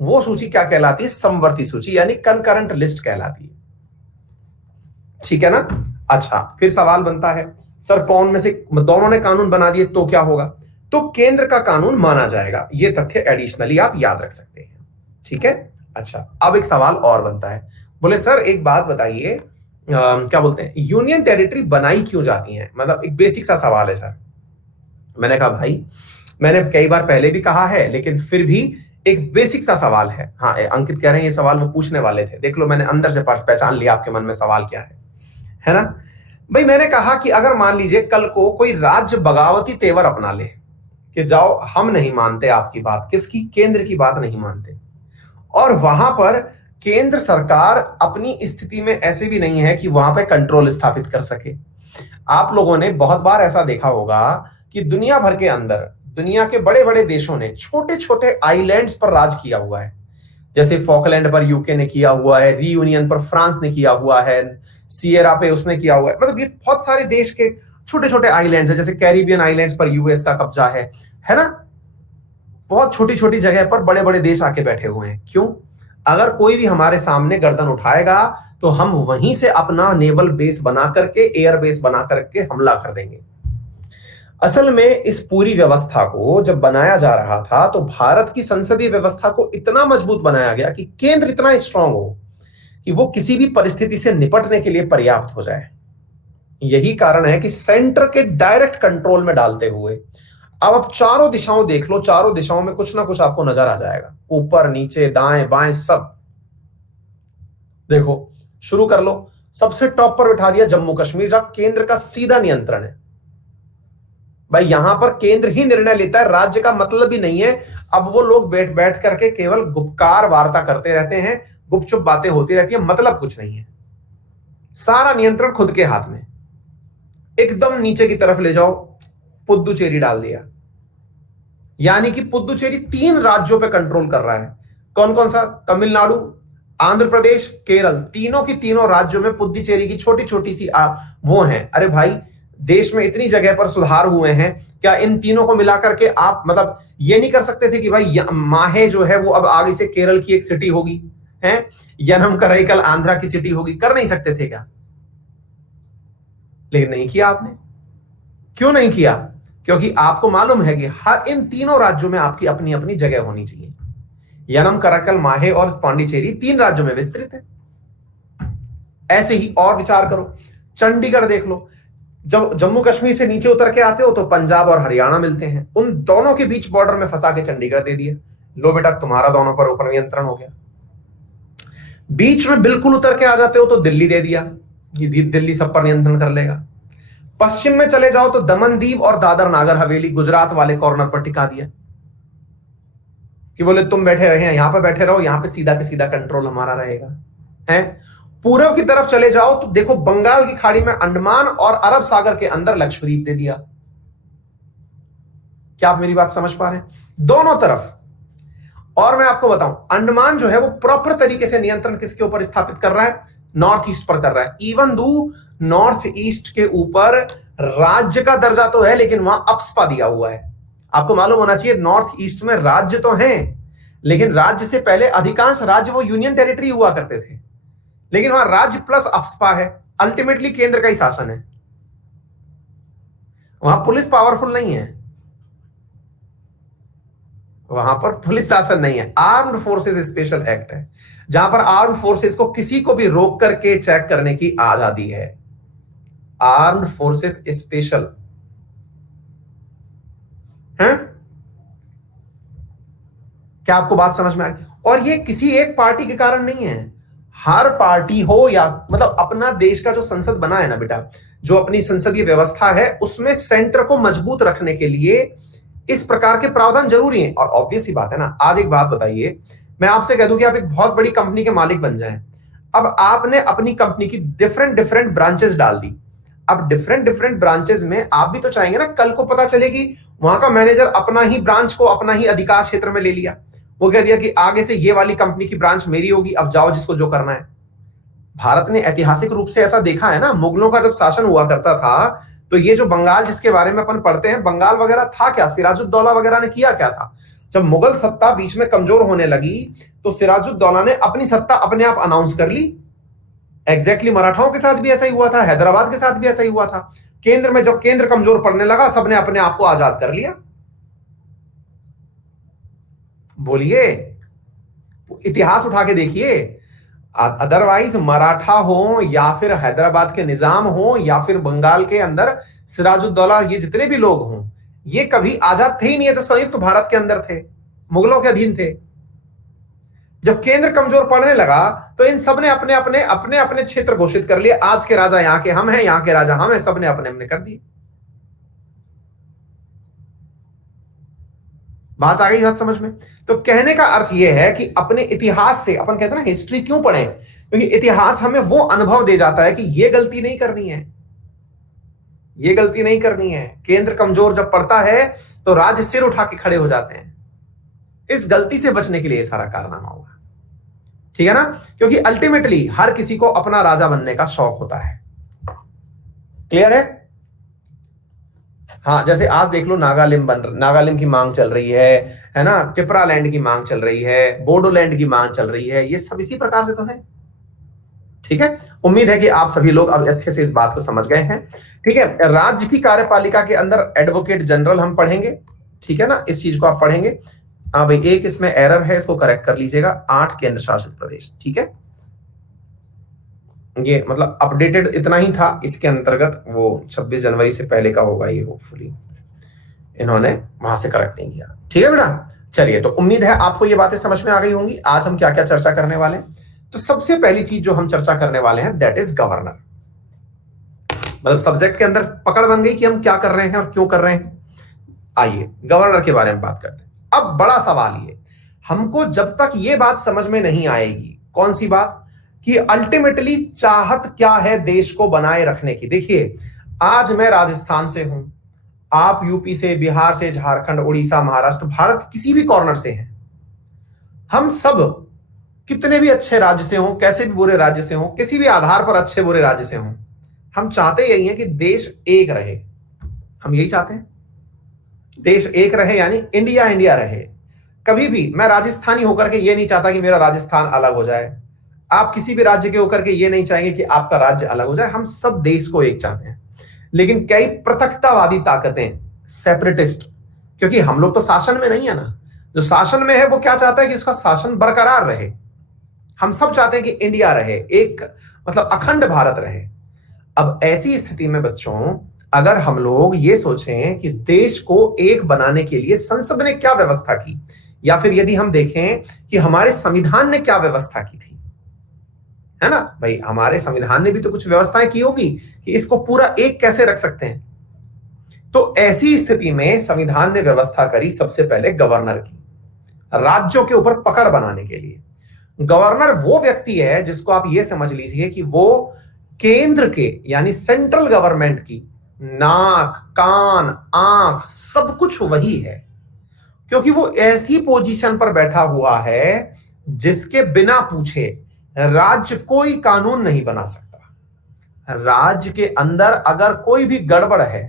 वो सूची क्या कहलाती है? समवर्ती सूची, यानी कंकरेंट लिस्ट कहलाती है। ठीक है ना? अच्छा, फिर सवाल बनता है, सर कौन में से दोनों ने कानून बना दिए तो क्या होगा? तो केंद्र का कानून माना जाएगा। ये तथ्य एडिशनली आप याद रख सकते हैं। ठीक है? अच्छा, अब एक सवाल और बनता है, बोले सर एक बात बताइए, क्या बोलते हैं, यूनियन टेरिटरी बनाई क्यों जाती है? मतलब एक बेसिक सा सवाल है सर। मैंने कहा भाई, मैंने कई बार पहले भी कहा है, लेकिन फिर भी एक बेसिक सा सवाल है। हाँ, अंकित कह रहे हैं ये सवाल वो पूछने वाले थे। देख लो, मैंने अंदर से पहचान लिया आपके मन में सवाल क्या है ना? भाई मैंने कहा कि अगर मान लीजिए कल को कोई राज्य बगावती तेवर अपना ले कि जाओ हम नहीं मानते आपकी बात, किसकी? केंद्र की बात नहीं मानते, और वहां पर केंद्र सरकार अपनी स्थिति में ऐसे भी नहीं है कि वहां पे कंट्रोल स्थापित कर सके। आप लोगों ने बहुत बार ऐसा देखा होगा कि दुनिया भर के अंदर दुनिया के बड़े बड़े देशों ने छोटे छोटे आइलैंड्स पर राज किया हुआ है। जैसे फॉकलैंड पर यूके ने किया हुआ है, रीयूनियन पर फ्रांस ने किया हुआ है, सिएरा पे उसने किया हुआ है। मतलब ये बहुत सारे देश के छोटे छोटे आइलैंड्स है। जैसे कैरिबियन आइलैंड्स पर यूएस का कब्जा है ना? बहुत छोटी छोटी जगह पर बड़े बड़े देश आके बैठे हुए हैं। क्यों? अगर कोई भी हमारे सामने गर्दन उठाएगा तो हम वहीं से अपना नेवल बेस बना करके, एयर बेस बना करके हमला कर देंगे। असल में इस पूरी व्यवस्था को जब बनाया जा रहा था तो भारत की संसदीय व्यवस्था को इतना मजबूत बनाया गया कि केंद्र इतना स्ट्रांग हो कि वो किसी भी परिस्थिति से निपटने के लिए पर्याप्त हो जाए। यही कारण है कि सेंटर के डायरेक्ट कंट्रोल में डालते हुए अब आप चारों दिशाओं देख लो, चारों दिशाओं में कुछ ना कुछ आपको नजर आ जाएगा, ऊपर नीचे दाएं बाएं सब। देखो, शुरू कर लो, सबसे टॉप पर बिठा दिया जम्मू कश्मीर, जहां केंद्र का सीधा नियंत्रण है। भाई यहां पर केंद्र ही निर्णय लेता है, राज्य का मतलब ही नहीं है। अब वो लोग बैठ बैठ करके केवल गुपकार वार्ता करते रहते हैं, गुपचुप बातें होती रहती है, मतलब कुछ नहीं है। सारा नियंत्रण खुद के हाथ में। एकदम नीचे की तरफ ले जाओ, पुद्दुचेरी डाल दिया, यानी कि पुद्दुचेरी 3 राज्यों पे कंट्रोल कर रहा है। कौन कौन सा? तमिलनाडु, आंध्र प्रदेश, केरल, तीनों की तीनों राज्यों में पुद्दुचेरी की छोटी छोटी सी वो हैं। अरे भाई, देश में इतनी जगह पर सुधार हुए हैं, क्या इन तीनों को मिलाकर के आप मतलब ये नहीं कर सकते थे कि भाई माहे जो है वो अब आगे से केरल की एक सिटी होगी, है यनम कराईकल आंध्रा की सिटी होगी? कर नहीं सकते थे क्या? लेकिन नहीं किया आपने। क्यों नहीं किया? क्योंकि आपको मालूम है कि हर इन तीनों राज्यों में आपकी अपनी अपनी जगह होनी चाहिए। यनम कराईकल, माहे और पांडिचेरी 3 राज्यों में विस्तृत है। ऐसे ही और विचार करो, चंडीगढ़ देख लो। जब जम्मू कश्मीर से नीचे उतर के आते हो तो पंजाब और हरियाणा मिलते हैं, उन दोनों के बीच बॉर्डर में फंसा के चंडीगढ़ दे दिया। लो बेटा, तुम्हारा दोनों पर ऊपर नियंत्रण हो गया। बीच में बिल्कुल उतर के आ जाते हो तो दिल्ली दे दिया, ये दिल्ली सब पर नियंत्रण कर लेगा। पश्चिम में चले जाओ तो दमन दीव और दादर नागर हवेली गुजरात वाले कॉर्नर पर टिका दिया कि बोले तुम बैठे रहे, यहां पर बैठे रहो, यहां पे सीधा के सीधा कंट्रोल हमारा रहेगा। है पूर्व की तरफ चले जाओ तो देखो, बंगाल की खाड़ी में अंडमान और अरब सागर के अंदर लक्षद्वीप दे दिया। क्या आप मेरी बात समझ पा रहे हैं? दोनों तरफ। और मैं आपको बताऊं, अंडमान जो है वो प्रॉपर तरीके से नियंत्रण किसके ऊपर स्थापित कर रहा है? नॉर्थ ईस्ट पर कर रहा है। इवन दो नॉर्थ ईस्ट के ऊपर राज्य का दर्जा तो है, लेकिन वहां अप्सपा दिया हुआ है। आपको मालूम होना चाहिए नॉर्थ ईस्ट में राज्य तो हैं, लेकिन राज्य से पहले अधिकांश राज्य वो यूनियन टेरिटरी हुआ करते थे, लेकिन वहां राज्य प्लस अफ्स्पा है, अल्टीमेटली केंद्र का ही शासन है, वहां पुलिस पावरफुल नहीं है, वहां पर पुलिस शासन नहीं है, आर्म्ड फोर्सेस स्पेशल एक्ट है, जहां पर आर्म्ड फोर्सेस को किसी को भी रोक करके चेक करने की आजादी है, आर्म्ड फोर्सेस स्पेशल है। क्या आपको बात समझ में आ गई? और ये किसी एक पार्टी के कारण नहीं है, हर पार्टी हो या मतलब अपना देश का जो संसद बना है ना बेटा, जो अपनी संसदीय व्यवस्था है उसमें सेंटर को मजबूत रखने के लिए इस प्रकार के प्रावधान जरूरी हैं। और ऑब्वियस सी बात है ना, आज एक बात बताइए, मैं आपसे कह दूं कि आप एक बहुत बड़ी कंपनी के मालिक बन जाएं, अब आपने अपनी कंपनी की डिफरेंट डिफरेंट ब्रांचेस डाल दी, अब डिफरेंट डिफरेंट ब्रांचेस में आप भी तो चाहेंगे ना कल को पता चले कि वहां का मैनेजर अपना ही ब्रांच को अपना ही अधिकार क्षेत्र में ले लिया, वो कह दिया कि आगे से ये वाली कंपनी की ब्रांच मेरी होगी, अब जाओ जिसको जो करना है। भारत ने ऐतिहासिक रूप से ऐसा देखा है ना, मुगलों का जब शासन हुआ करता था तो ये जो बंगाल जिसके बारे में अपन पढ़ते हैं, बंगाल वगैरह था क्या, सिराजुद्दौला वगैरह ने किया क्या था? जब मुगल सत्ता बीच में कमजोर होने लगी तो सिराजुद्दौला ने अपनी सत्ता अपने आप अनाउंस कर ली। एग्जैक्टली मराठाओं के साथ भी ऐसा ही हुआ था, हैदराबाद के साथ भी ऐसा ही हुआ था। केंद्र में जब केंद्र कमजोर पड़ने लगा, सबने अपने आप को आजाद कर लिया। बोलिए, इतिहास उठा के देखिए, अदरवाइज मराठा हो या फिर हैदराबाद के निजाम हो या फिर बंगाल के अंदर सिराजुद्दौला, ये जितने भी लोग हों, ये कभी आजाद थे ही नहीं है, तो संयुक्त भारत के अंदर थे, मुगलों के अधीन थे। जब केंद्र कमजोर पड़ने लगा तो इन सब ने अपने अपने अपने अपने क्षेत्र घोषित कर लिए, आज के राजा यहां के हम हैं, यहां के राजा हम हैं, सबने अपने अपने कर दिए। बात आ गई बात समझ में? तो कहने का अर्थ यह है कि अपने इतिहास से, अपन कहते हैं ना हिस्ट्री क्यों पढ़ें, क्योंकि इतिहास हमें वो अनुभव दे जाता है कि ये गलती नहीं करनी है, ये गलती नहीं करनी है। केंद्र कमजोर जब पड़ता है तो राज्य सिर उठा के खड़े हो जाते हैं। इस गलती से बचने के लिए सारा कारनामा हुआ, ठीक है ना? क्योंकि अल्टीमेटली हर किसी को अपना राजा बनने का शौक होता है। क्लियर है? हाँ, जैसे आज देख लो नागालैंड की मांग चल रही है ना, टिपरा लैंड की मांग चल रही है, बोडोलैंड की मांग चल रही है, ये सब इसी प्रकार से तो है। ठीक है, उम्मीद है कि आप सभी लोग अब अच्छे से इस बात को समझ गए हैं। ठीक है, राज्य की कार्यपालिका के अंदर एडवोकेट जनरल हम पढ़ेंगे, ठीक है ना, इस चीज को आप पढ़ेंगे। हाँ भाई, एक इसमें एरर है, इसको करेक्ट कर लीजिएगा, 8 केंद्र शासित प्रदेश। ठीक है, ये मतलब अपडेटेड इतना ही था, इसके अंतर्गत वो 26 जनवरी से पहले का होगा ये, होपफुली इन्होंने वहां से करेक्ट नहीं किया। ठीक है बेटा, चलिए, तो उम्मीद है आपको ये बातें समझ में आ गई होंगी। आज हम क्या क्या चर्चा करने वाले हैं, तो सबसे पहली चीज जो हम चर्चा करने वाले हैं दैट इज गवर्नर। मतलब सब्जेक्ट के अंदर पकड़ बन गई कि हम क्या कर रहे हैं और क्यों कर रहे हैं। आइए गवर्नर के बारे में बात करते हैं। अब बड़ा सवाल ये, हमको जब तक ये बात समझ में नहीं आएगी, कौन सी बात, कि अल्टीमेटली चाहत क्या है देश को बनाए रखने की। देखिए, आज मैं राजस्थान से हूं, आप यूपी से, बिहार से, झारखंड, उड़ीसा, महाराष्ट्र, भारत किसी भी कॉर्नर से हैं, हम सब कितने भी अच्छे राज्य से हों, कैसे भी बुरे राज्य से हों, किसी भी आधार पर अच्छे बुरे राज्य से हों, हम चाहते यही है कि देश एक रहे। हम यही चाहते हैं, देश एक रहे, यानी इंडिया इंडिया रहे। कभी भी मैं राजस्थानी होकर के ये नहीं चाहता कि मेरा राजस्थान अलग हो जाए, आप किसी भी राज्य के होकर के ये नहीं चाहेंगे कि आपका राज्य अलग हो जाए। हम सब देश को एक चाहते हैं, लेकिन कई पृथकतावादी ताकतें, सेपरेटिस्ट, क्योंकि हम लोग तो शासन में नहीं है ना, जो शासन में है वो क्या चाहता है कि उसका शासन बरकरार रहे। हम सब चाहते हैं कि इंडिया रहे, एक मतलब अखंड भारत रहे। अब ऐसी स्थिति में बच्चों, अगर हम लोग ये सोचें कि देश को एक बनाने के लिए संसद ने क्या व्यवस्था की, या फिर यदि हम देखें कि हमारे संविधान ने क्या व्यवस्था की थी, है ना भाई, हमारे संविधान ने भी तो कुछ व्यवस्थाएं की होगी कि इसको पूरा एक कैसे रख सकते हैं। तो ऐसी स्थिति में संविधान ने व्यवस्था करी सबसे पहले गवर्नर की, राज्यों के ऊपर पकड़ बनाने के लिए। गवर्नर वो व्यक्ति है जिसको आप ये समझ लीजिए कि वो केंद्र के यानी सेंट्रल गवर्नमेंट की नाक, कान, आंख सब कुछ वही है, क्योंकि वो ऐसी पोजीशन पर बैठा हुआ है जिसके बिना पूछे राज्य कोई कानून नहीं बना सकता। राज्य के अंदर अगर कोई भी गड़बड़ है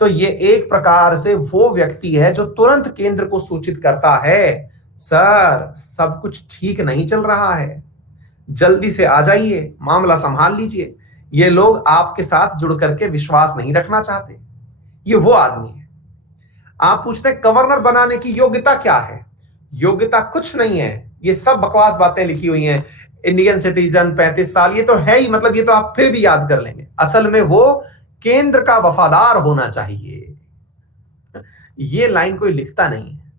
तो ये एक प्रकार से वो व्यक्ति है जो तुरंत केंद्र को सूचित करता है, सर सब कुछ ठीक नहीं चल रहा है, जल्दी से आ जाइए, मामला संभाल लीजिए। ये लोग आपके साथ जुड़ करके विश्वास नहीं रखना चाहते। ये वो आदमी है। आप पूछते हैं गवर्नर बनाने की योग्यता क्या है? योग्यता कुछ नहीं है, ये सब बकवास बातें लिखी हुई हैं। इंडियन सिटीजन, 35 साल, ये तो है ही, मतलब ये तो आप फिर भी याद कर लेंगे। असल में वो केंद्र का वफादार होना चाहिए। ये लाइन कोई लिखता नहीं है।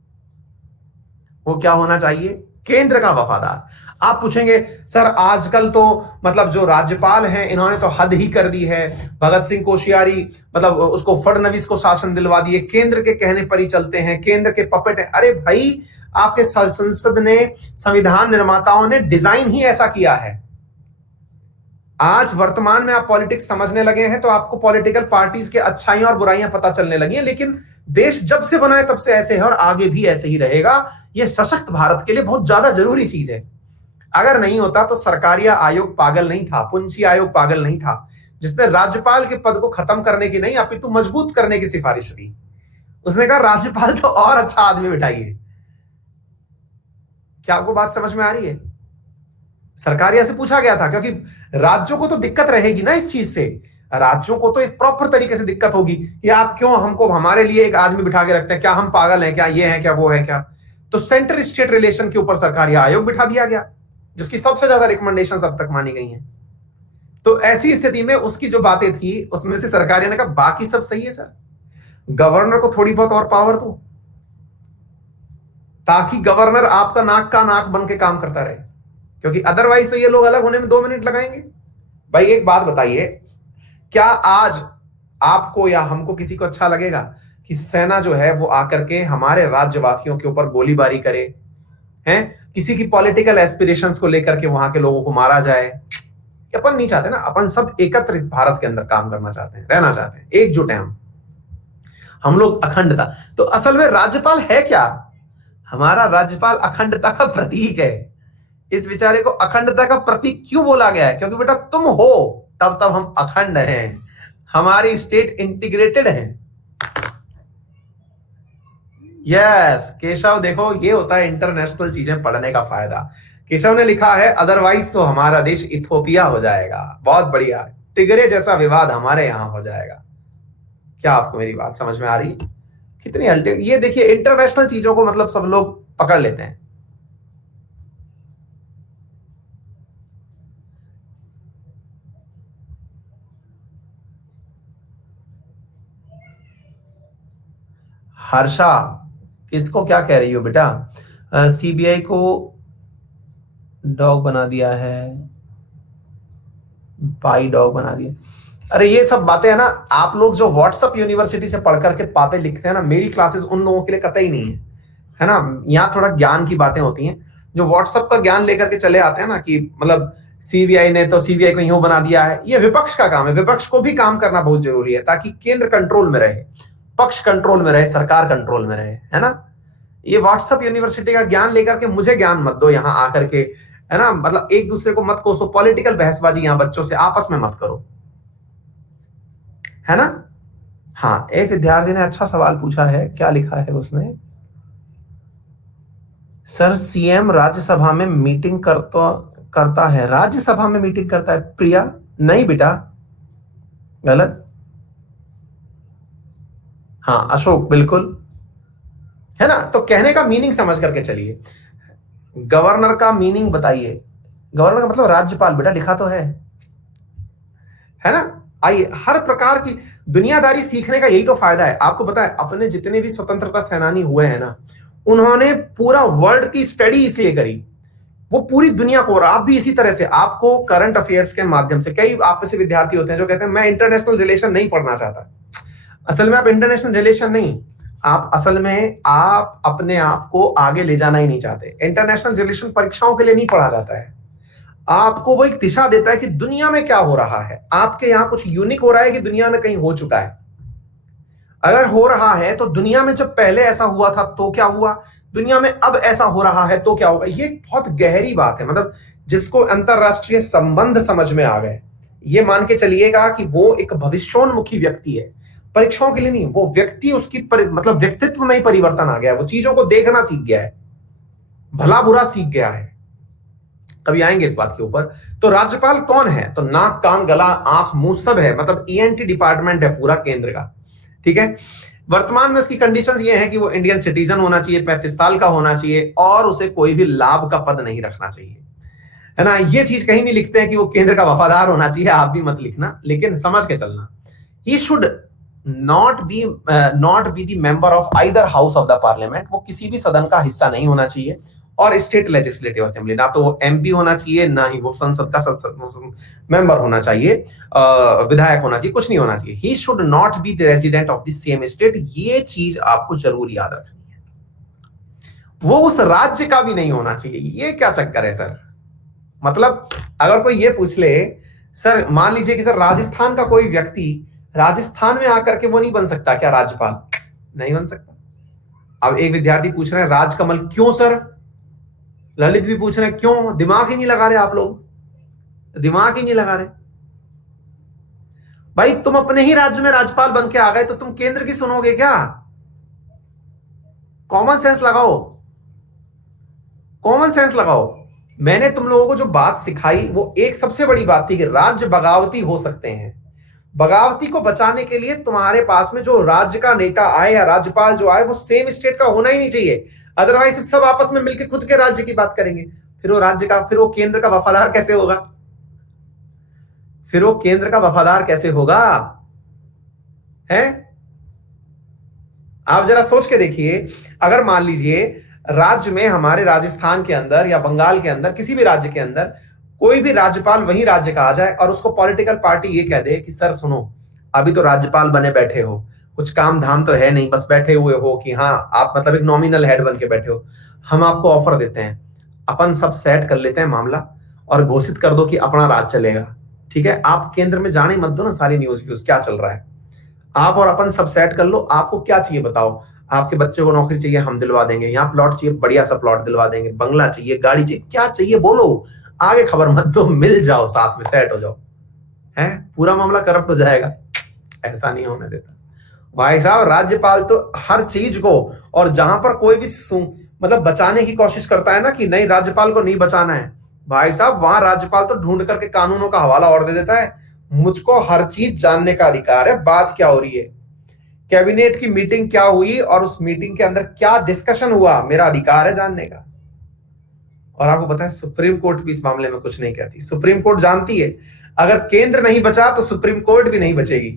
वो क्या होना चाहिए? केंद्र का वफादार। आप पूछेंगे सर आजकल तो मतलब जो राज्यपाल हैं इन्होंने तो हद ही कर दी है, भगत सिंह कोश्यारी मतलब उसको फडणवीस को शासन दिलवा दिए, केंद्र के कहने पर ही चलते हैं, केंद्र के पपेट है। अरे भाई, आपके संसद ने, संविधान निर्माताओं ने डिजाइन ही ऐसा किया है। आज वर्तमान में आप पॉलिटिक्स समझने लगे हैं तो आपको पॉलिटिकल पार्टीज के अच्छाइयां और बुराइयां पता चलने लगी हैं, लेकिन देश जब से बना है तब से ऐसे है और आगे भी ऐसे ही रहेगा। यह सशक्त भारत के लिए बहुत ज्यादा जरूरी चीज है। अगर नहीं होता तो सरकारिया आयोग पागल नहीं था, पुंछी आयोग पागल नहीं था, जिसने राज्यपाल के पद को खत्म करने की नहीं अपितु मजबूत करने की सिफारिश की। उसने कहा राज्यपाल तो और अच्छा आदमी बिठाइए। क्या आपको बात समझ में आ रही है? सरकारिया से पूछा गया था, क्योंकि राज्यों को तो दिक्कत रहेगी ना इस चीज से। राज्यों को तो एक प्रॉपर तरीके से दिक्कत होगी कि आप क्यों हमको हमारे लिए एक आदमी बिठा के रखते हैं, क्या हम पागल हैं क्या, ये है क्या, वो है क्या। तो सेंटर स्टेट रिलेशन के ऊपर सरकारिया आयोग बिठा दिया गया, जिसकी सबसे ज्यादा रिकमेंडेशन अब तक मानी गई हैं। तो ऐसी स्थिति में उसकी जो बातें थी उसमें से सरकारिया ने कहा बाकी सब सही है सर, गवर्नर को थोड़ी बहुत और पावर दो, ताकि गवर्नर आपका नाक का नाक बन के काम करता रहे, क्योंकि अदरवाइज तो ये लोग अलग होने में 2 मिनट लगाएंगे। भाई एक बात बताइए, क्या आज आपको या हमको किसी को अच्छा लगेगा कि सेना जो है वो आकर के हमारे राज्यवासियों के ऊपर गोलीबारी करे, हैं, किसी की पॉलिटिकल एस्पिरेशंस को लेकर के वहां के लोगों को मारा जाए? अपन नहीं चाहते ना। अपन सब एकत्रित भारत के अंदर काम करना चाहते हैं, रहना चाहते हैं, एकजुट हैं हम लोग अखंडता। तो असल में राज्यपाल है क्या? हमारा राज्यपाल अखंडता का प्रतीक है। इस विचारे को अखंडता का प्रतीक क्यों बोला गया है? क्योंकि बेटा तुम हो तब तब हम अखंड हैं, हमारी स्टेट इंटीग्रेटेड है। यस केशव, देखो ये होता है इंटरनेशनल चीजें पढ़ने का फायदा। केशव ने लिखा है अदरवाइज तो हमारा देश इथोपिया हो जाएगा। बहुत बढ़िया, टिगरे जैसा विवाद हमारे यहां हो जाएगा। क्या आपको मेरी बात समझ में आ रही? कितनी अल्टीमेट। ये देखिए इंटरनेशनल चीजों को मतलब सब लोग पकड़ लेते हैं। हर्षा, किसको क्या कह रही हो बेटा? सीबीआई को डॉग बना दिया है, बाई डॉग बना दिया। अरे ये सब बातें है ना, आप लोग जो व्हाट्सएप यूनिवर्सिटी से पढ़ करके बातें लिखते हैं ना, मेरी क्लासेस उन लोगों के लिए कतई नहीं है ना। यहाँ थोड़ा ज्ञान की बातें होती हैं। जो व्हाट्सएप का ज्ञान लेकर के चले आते हैं ना कि मतलब सीबीआई ने तो सीबीआई को यूं बना दिया है, ये विपक्ष का काम है। विपक्ष को भी काम करना बहुत जरूरी है ताकि केंद्र कंट्रोल में रहे, पक्ष कंट्रोल में रहे, सरकार कंट्रोल में रहे, है ना। ये व्हाट्सएप यूनिवर्सिटी का ज्ञान लेकर के मुझे ज्ञान मत दो यहाँ आकर के, है ना। मतलब एक दूसरे को मत कोसो, पॉलिटिकल बहसबाजी यहाँ बच्चों से आपस में मत करो, है ना। हाँ, एक विद्यार्थी ने अच्छा सवाल पूछा है, क्या लिखा है उसने? सर सीएम राज्यसभा में मीटिंग करता है, राज्यसभा में मीटिंग करता है? प्रिया, नहीं बेटा, गलत। हाँ अशोक, बिल्कुल, है ना। तो कहने का मीनिंग समझ करके चलिए। गवर्नर का मीनिंग बताइए। गवर्नर का मतलब राज्यपाल बेटा, लिखा तो है ना। आइए, हर प्रकार की दुनियादारी सीखने का यही तो फायदा है। आपको पता है अपने जितने भी स्वतंत्रता सेनानी हुए हैं ना, उन्होंने पूरा वर्ल्ड की स्टडी इसलिए करी, वो पूरी दुनिया को। और आप भी इसी तरह से, आपको करंट अफेयर्स के माध्यम से, कई आप में से विद्यार्थी होते हैं जो कहते हैं मैं इंटरनेशनल रिलेशन नहीं पढ़ना चाहता। असल में आप इंटरनेशनल रिलेशन नहीं, आप असल में आप अपने आप को आगे ले जाना ही नहीं चाहते। इंटरनेशनल रिलेशन परीक्षाओं के लिए नहीं पढ़ा जाता है, आपको वो एक दिशा देता है कि दुनिया में क्या हो रहा है। आपके यहां कुछ यूनिक हो रहा है कि दुनिया में कहीं हो चुका है? अगर हो रहा है तो दुनिया में जब पहले ऐसा हुआ था तो क्या हुआ, दुनिया में अब ऐसा हो रहा है तो क्या होगा। ये बहुत गहरी बात है। मतलब जिसको अंतरराष्ट्रीय संबंध समझ में आ गए, ये मान के चलिएगा कि वो एक भविष्योन्मुखी व्यक्ति है। परीक्षाओं के लिए नहीं, वो व्यक्ति उसकी मतलब व्यक्तित्व में ही परिवर्तन आ गया है, वो चीजों को देखना सीख गया है, भला बुरा सीख गया है। कभी आएंगे इस बात के ऊपर। तो राज्यपाल कौन है? तो नाक कान गला आंख मुंह सब है, मतलब ईएनटी डिपार्टमेंट है पूरा केंद्र का, ठीक है। वर्तमान में उसकी कंडीशंस ये है कि वो इंडियन सिटीजन होना चाहिए, 35 साल का होना चाहिए, और उसे कोई भी लाभ का पद नहीं रखना चाहिए, है ना। ये चीज कहीं नहीं लिखते हैं कि वो केंद्र का वफादार होना चाहिए, आप भी मत लिखना, लेकिन समझ के चलना। He should not be the member of either house of the parliament, वो किसी भी सदन का हिस्सा नहीं होना चाहिए, और स्टेट लेजिस्लेटिव असेंबली, ना तो वो एमपी होना चाहिए, ना ही वो संसद का मेंबर होना चाहिए, विधायक होना चाहिए, कुछ नहीं होना चाहिए। He should not be the resident of the same state, ये चीज आपको जरूर याद रखनी है। वो उस राज्य का भी नहीं होना चाहिए। ये क्या चक्कर है सर? मतलब अगर कोई ये पूछ ले, सर मान लीजिए कि सर राजस्थान का कोई व्यक्ति राजस्थान में आकर के वो नहीं बन सकता क्या राज्यपाल? नहीं बन सकता। अब एक विद्यार्थी पूछ रहे हैं राजकमल क्यों सर? ललित भी पूछ रहे हैं क्यों? दिमाग ही नहीं लगा रहे आप लोग, दिमाग ही नहीं लगा रहे। भाई तुम अपने ही राज्य में राज्यपाल बन के आ गए तो तुम केंद्र की सुनोगे क्या? कॉमन सेंस लगाओ, कॉमन सेंस लगाओ। मैंने तुम लोगों को जो बात सिखाई वो एक सबसे बड़ी बात थी कि राज्य बगावती हो सकते हैं। बगावती को बचाने के लिए तुम्हारे पास में जो राज्य का नेता आए या राज्यपाल जो आए वो सेम स्टेट का होना ही नहीं चाहिए, अदरवाइज सब आपस में मिलकर खुद के राज्य की बात करेंगे। फिर वो राज्य का, फिर वो केंद्र का वफादार कैसे होगा? फिर वो केंद्र का वफादार कैसे होगा? है? आप जरा सोच के देखिए, अगर मान लीजिए राज्य में, हमारे राजस्थान के अंदर या बंगाल के अंदर, किसी भी राज्य के अंदर कोई भी राज्यपाल वही राज्य का आ जाए और उसको पॉलिटिकल पार्टी ये कह दे कि सर सुनो, अभी तो राज्यपाल बने बैठे हो, कुछ काम धाम तो है नहीं, बस बैठे हुए हो कि हाँ आप मतलब एक नॉमिनल हेड बन के बैठे हो, हम आपको ऑफर देते हैं, अपन सब सेट कर लेते हैं मामला और घोषित कर दो कि अपना राज चलेगा, ठीक है। आप केंद्र में जाने मत दो ना सारी न्यूज व्यूज क्या चल रहा है, आप और अपन सब सेट कर लो, आपको क्या चाहिए बताओ, आपके बच्चे को नौकरी चाहिए हम दिलवा देंगे, यहाँ प्लॉट चाहिए बढ़िया सा प्लॉट दिलवा देंगे, बंगला चाहिए, गाड़ी चाहिए, क्या चाहिए बोलो, आगे खबर मत दो, मिल जाओ, साथ में सेट हो जाओ, है पूरा मामला करप्ट हो जाएगा। ऐसा नहीं होने देता भाई साहब। राज्यपाल तो हर चीज को, और जहां पर कोई भी मतलब बचाने की कोशिश करता है ना कि नहीं राज्यपाल को नहीं बचाना है, भाई साहब वहां राज्यपाल तो ढूंढ करके कानूनों का हवाला और दे देता है, मुझको हर चीज जानने का अधिकार है, बात क्या हो रही है, कैबिनेट की मीटिंग क्या हुई और उस मीटिंग के अंदर क्या डिस्कशन हुआ, मेरा अधिकार है जानने का। और आपको पता है सुप्रीम कोर्ट भी इस मामले में कुछ नहीं कहती। सुप्रीम कोर्ट जानती है अगर केंद्र नहीं बचा तो सुप्रीम कोर्ट भी नहीं बचेगी,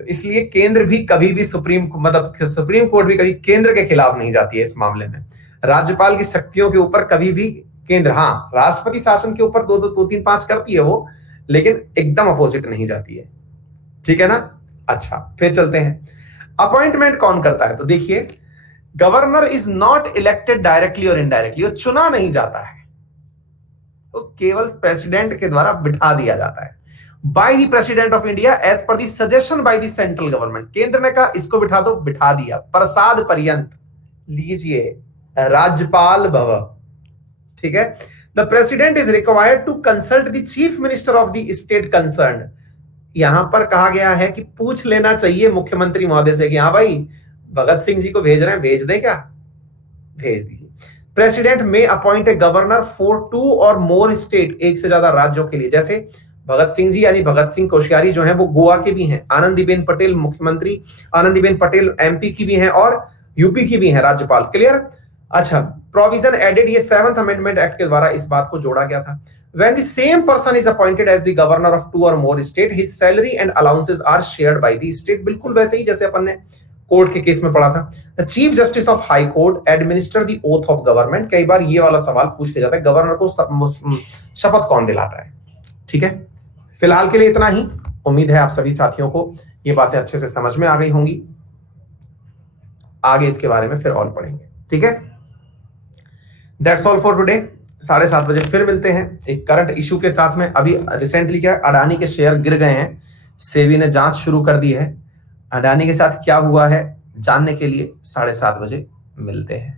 तो इसलिए केंद्र भी कभी भी सुप्रीम कोर्ट भी कभी केंद्र के खिलाफ नहीं जाती है इस मामले में। राज्यपाल की शक्तियों के ऊपर कभी भी केंद्र, हाँ राष्ट्रपति शासन के ऊपर दो तीन पांच करती है वो, लेकिन एकदम अपोजिट नहीं जाती है, ठीक है ना। अच्छा फिर चलते हैं, अपॉइंटमेंट कौन करता है? तो देखिए governor is not elected directly और इनडायरेक्टली, वो चुना नहीं जाता है, तो केवल प्रेसिडेंट के द्वारा बिठा दिया जाता है, by the president of India as per the suggestion by the central government. केंद्र ने कहा इसको बिठा दो, बिठा दिया, प्रसाद पर्यंत लीजिए राज्यपाल भव, ठीक है। The president is required to consult the chief minister of the state concern, यहां पर कहा गया है कि पूछ लेना चाहिए मुख्यमंत्री महोदय से कि हाँ भाई भगत सिंह जी को भेज रहे हैं, भेज दें क्या? भेज दीजिए। President may appoint a governor for two or more state, एक से ज्यादा राज्यों के लिए, जैसे भगत सिंह जी यानी भगत सिंह कोश्यारी जो हैं वो गोवा के भी हैं, आनंदीबेन पटेल मुख्यमंत्री, आनंदीबेन पटेल एमपी की भी हैं और यूपी की भी हैं राज्यपाल, क्लियर। अच्छा प्रोविजन एडेड, ये 7th अमेंडमेंट एक्ट के द्वारा इस बात को जोड़ा गया था। When the same person is appointed as the governor of two or more state, his salary and allowances are shared by the state, बिल्कुल वैसे ही जैसे अपन ने कोर्ट के केस में पढ़ा था। The chief justice of high court administer the oath of government, कई बार ये वाला सवाल पूछ लिया जाता है गवर्नर को शपथ कौन दिलाता है, ठीक है। फिलहाल के लिए इतना ही, उम्मीद है आप सभी साथियों को ये बातें अच्छे से समझ में आ गई होंगी, आगे इसके बारे में फिर और पढ़ेंगे, ठीक है। That's all for today. 7:30 फिर मिलते हैं एक करंट इशू के साथ में। अभी रिसेंटली क्या अडानी के शेयर गिर गए हैं, सेबी ने जांच शुरू कर दी है, अडानी के साथ क्या हुआ है जानने के लिए 7:30 मिलते हैं।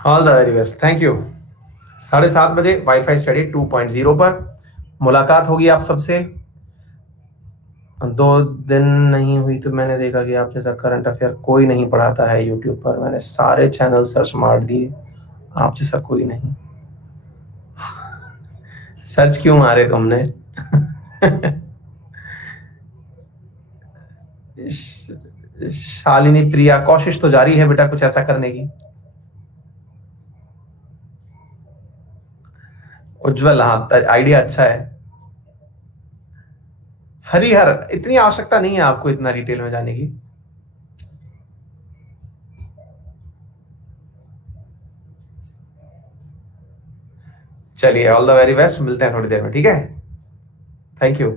All the very best, thank you. 7:30 बजे वाईफाई स्टडी 2.0 पर मुलाकात होगी आप सबसे। 2 दिन नहीं हुई तो मैंने देखा कि आप जैसा करंट अफेयर कोई नहीं पढ़ाता है यूट्यूब पर। मैंने सारे चैनल सर्च मार दिए, आप जैसा कोई नहीं। सर्च क्यों मारे तुमने? शालिनी प्रिया, कोशिश तो जारी है बेटा कुछ ऐसा करने की। उज्जवल, हाँ आइडिया अच्छा है। हरिहर, इतनी आवश्यकता नहीं है आपको इतना डिटेल में जाने की। चलिए, ऑल द वेरी बेस्ट, मिलते हैं थोड़ी देर में, ठीक है? Thank you.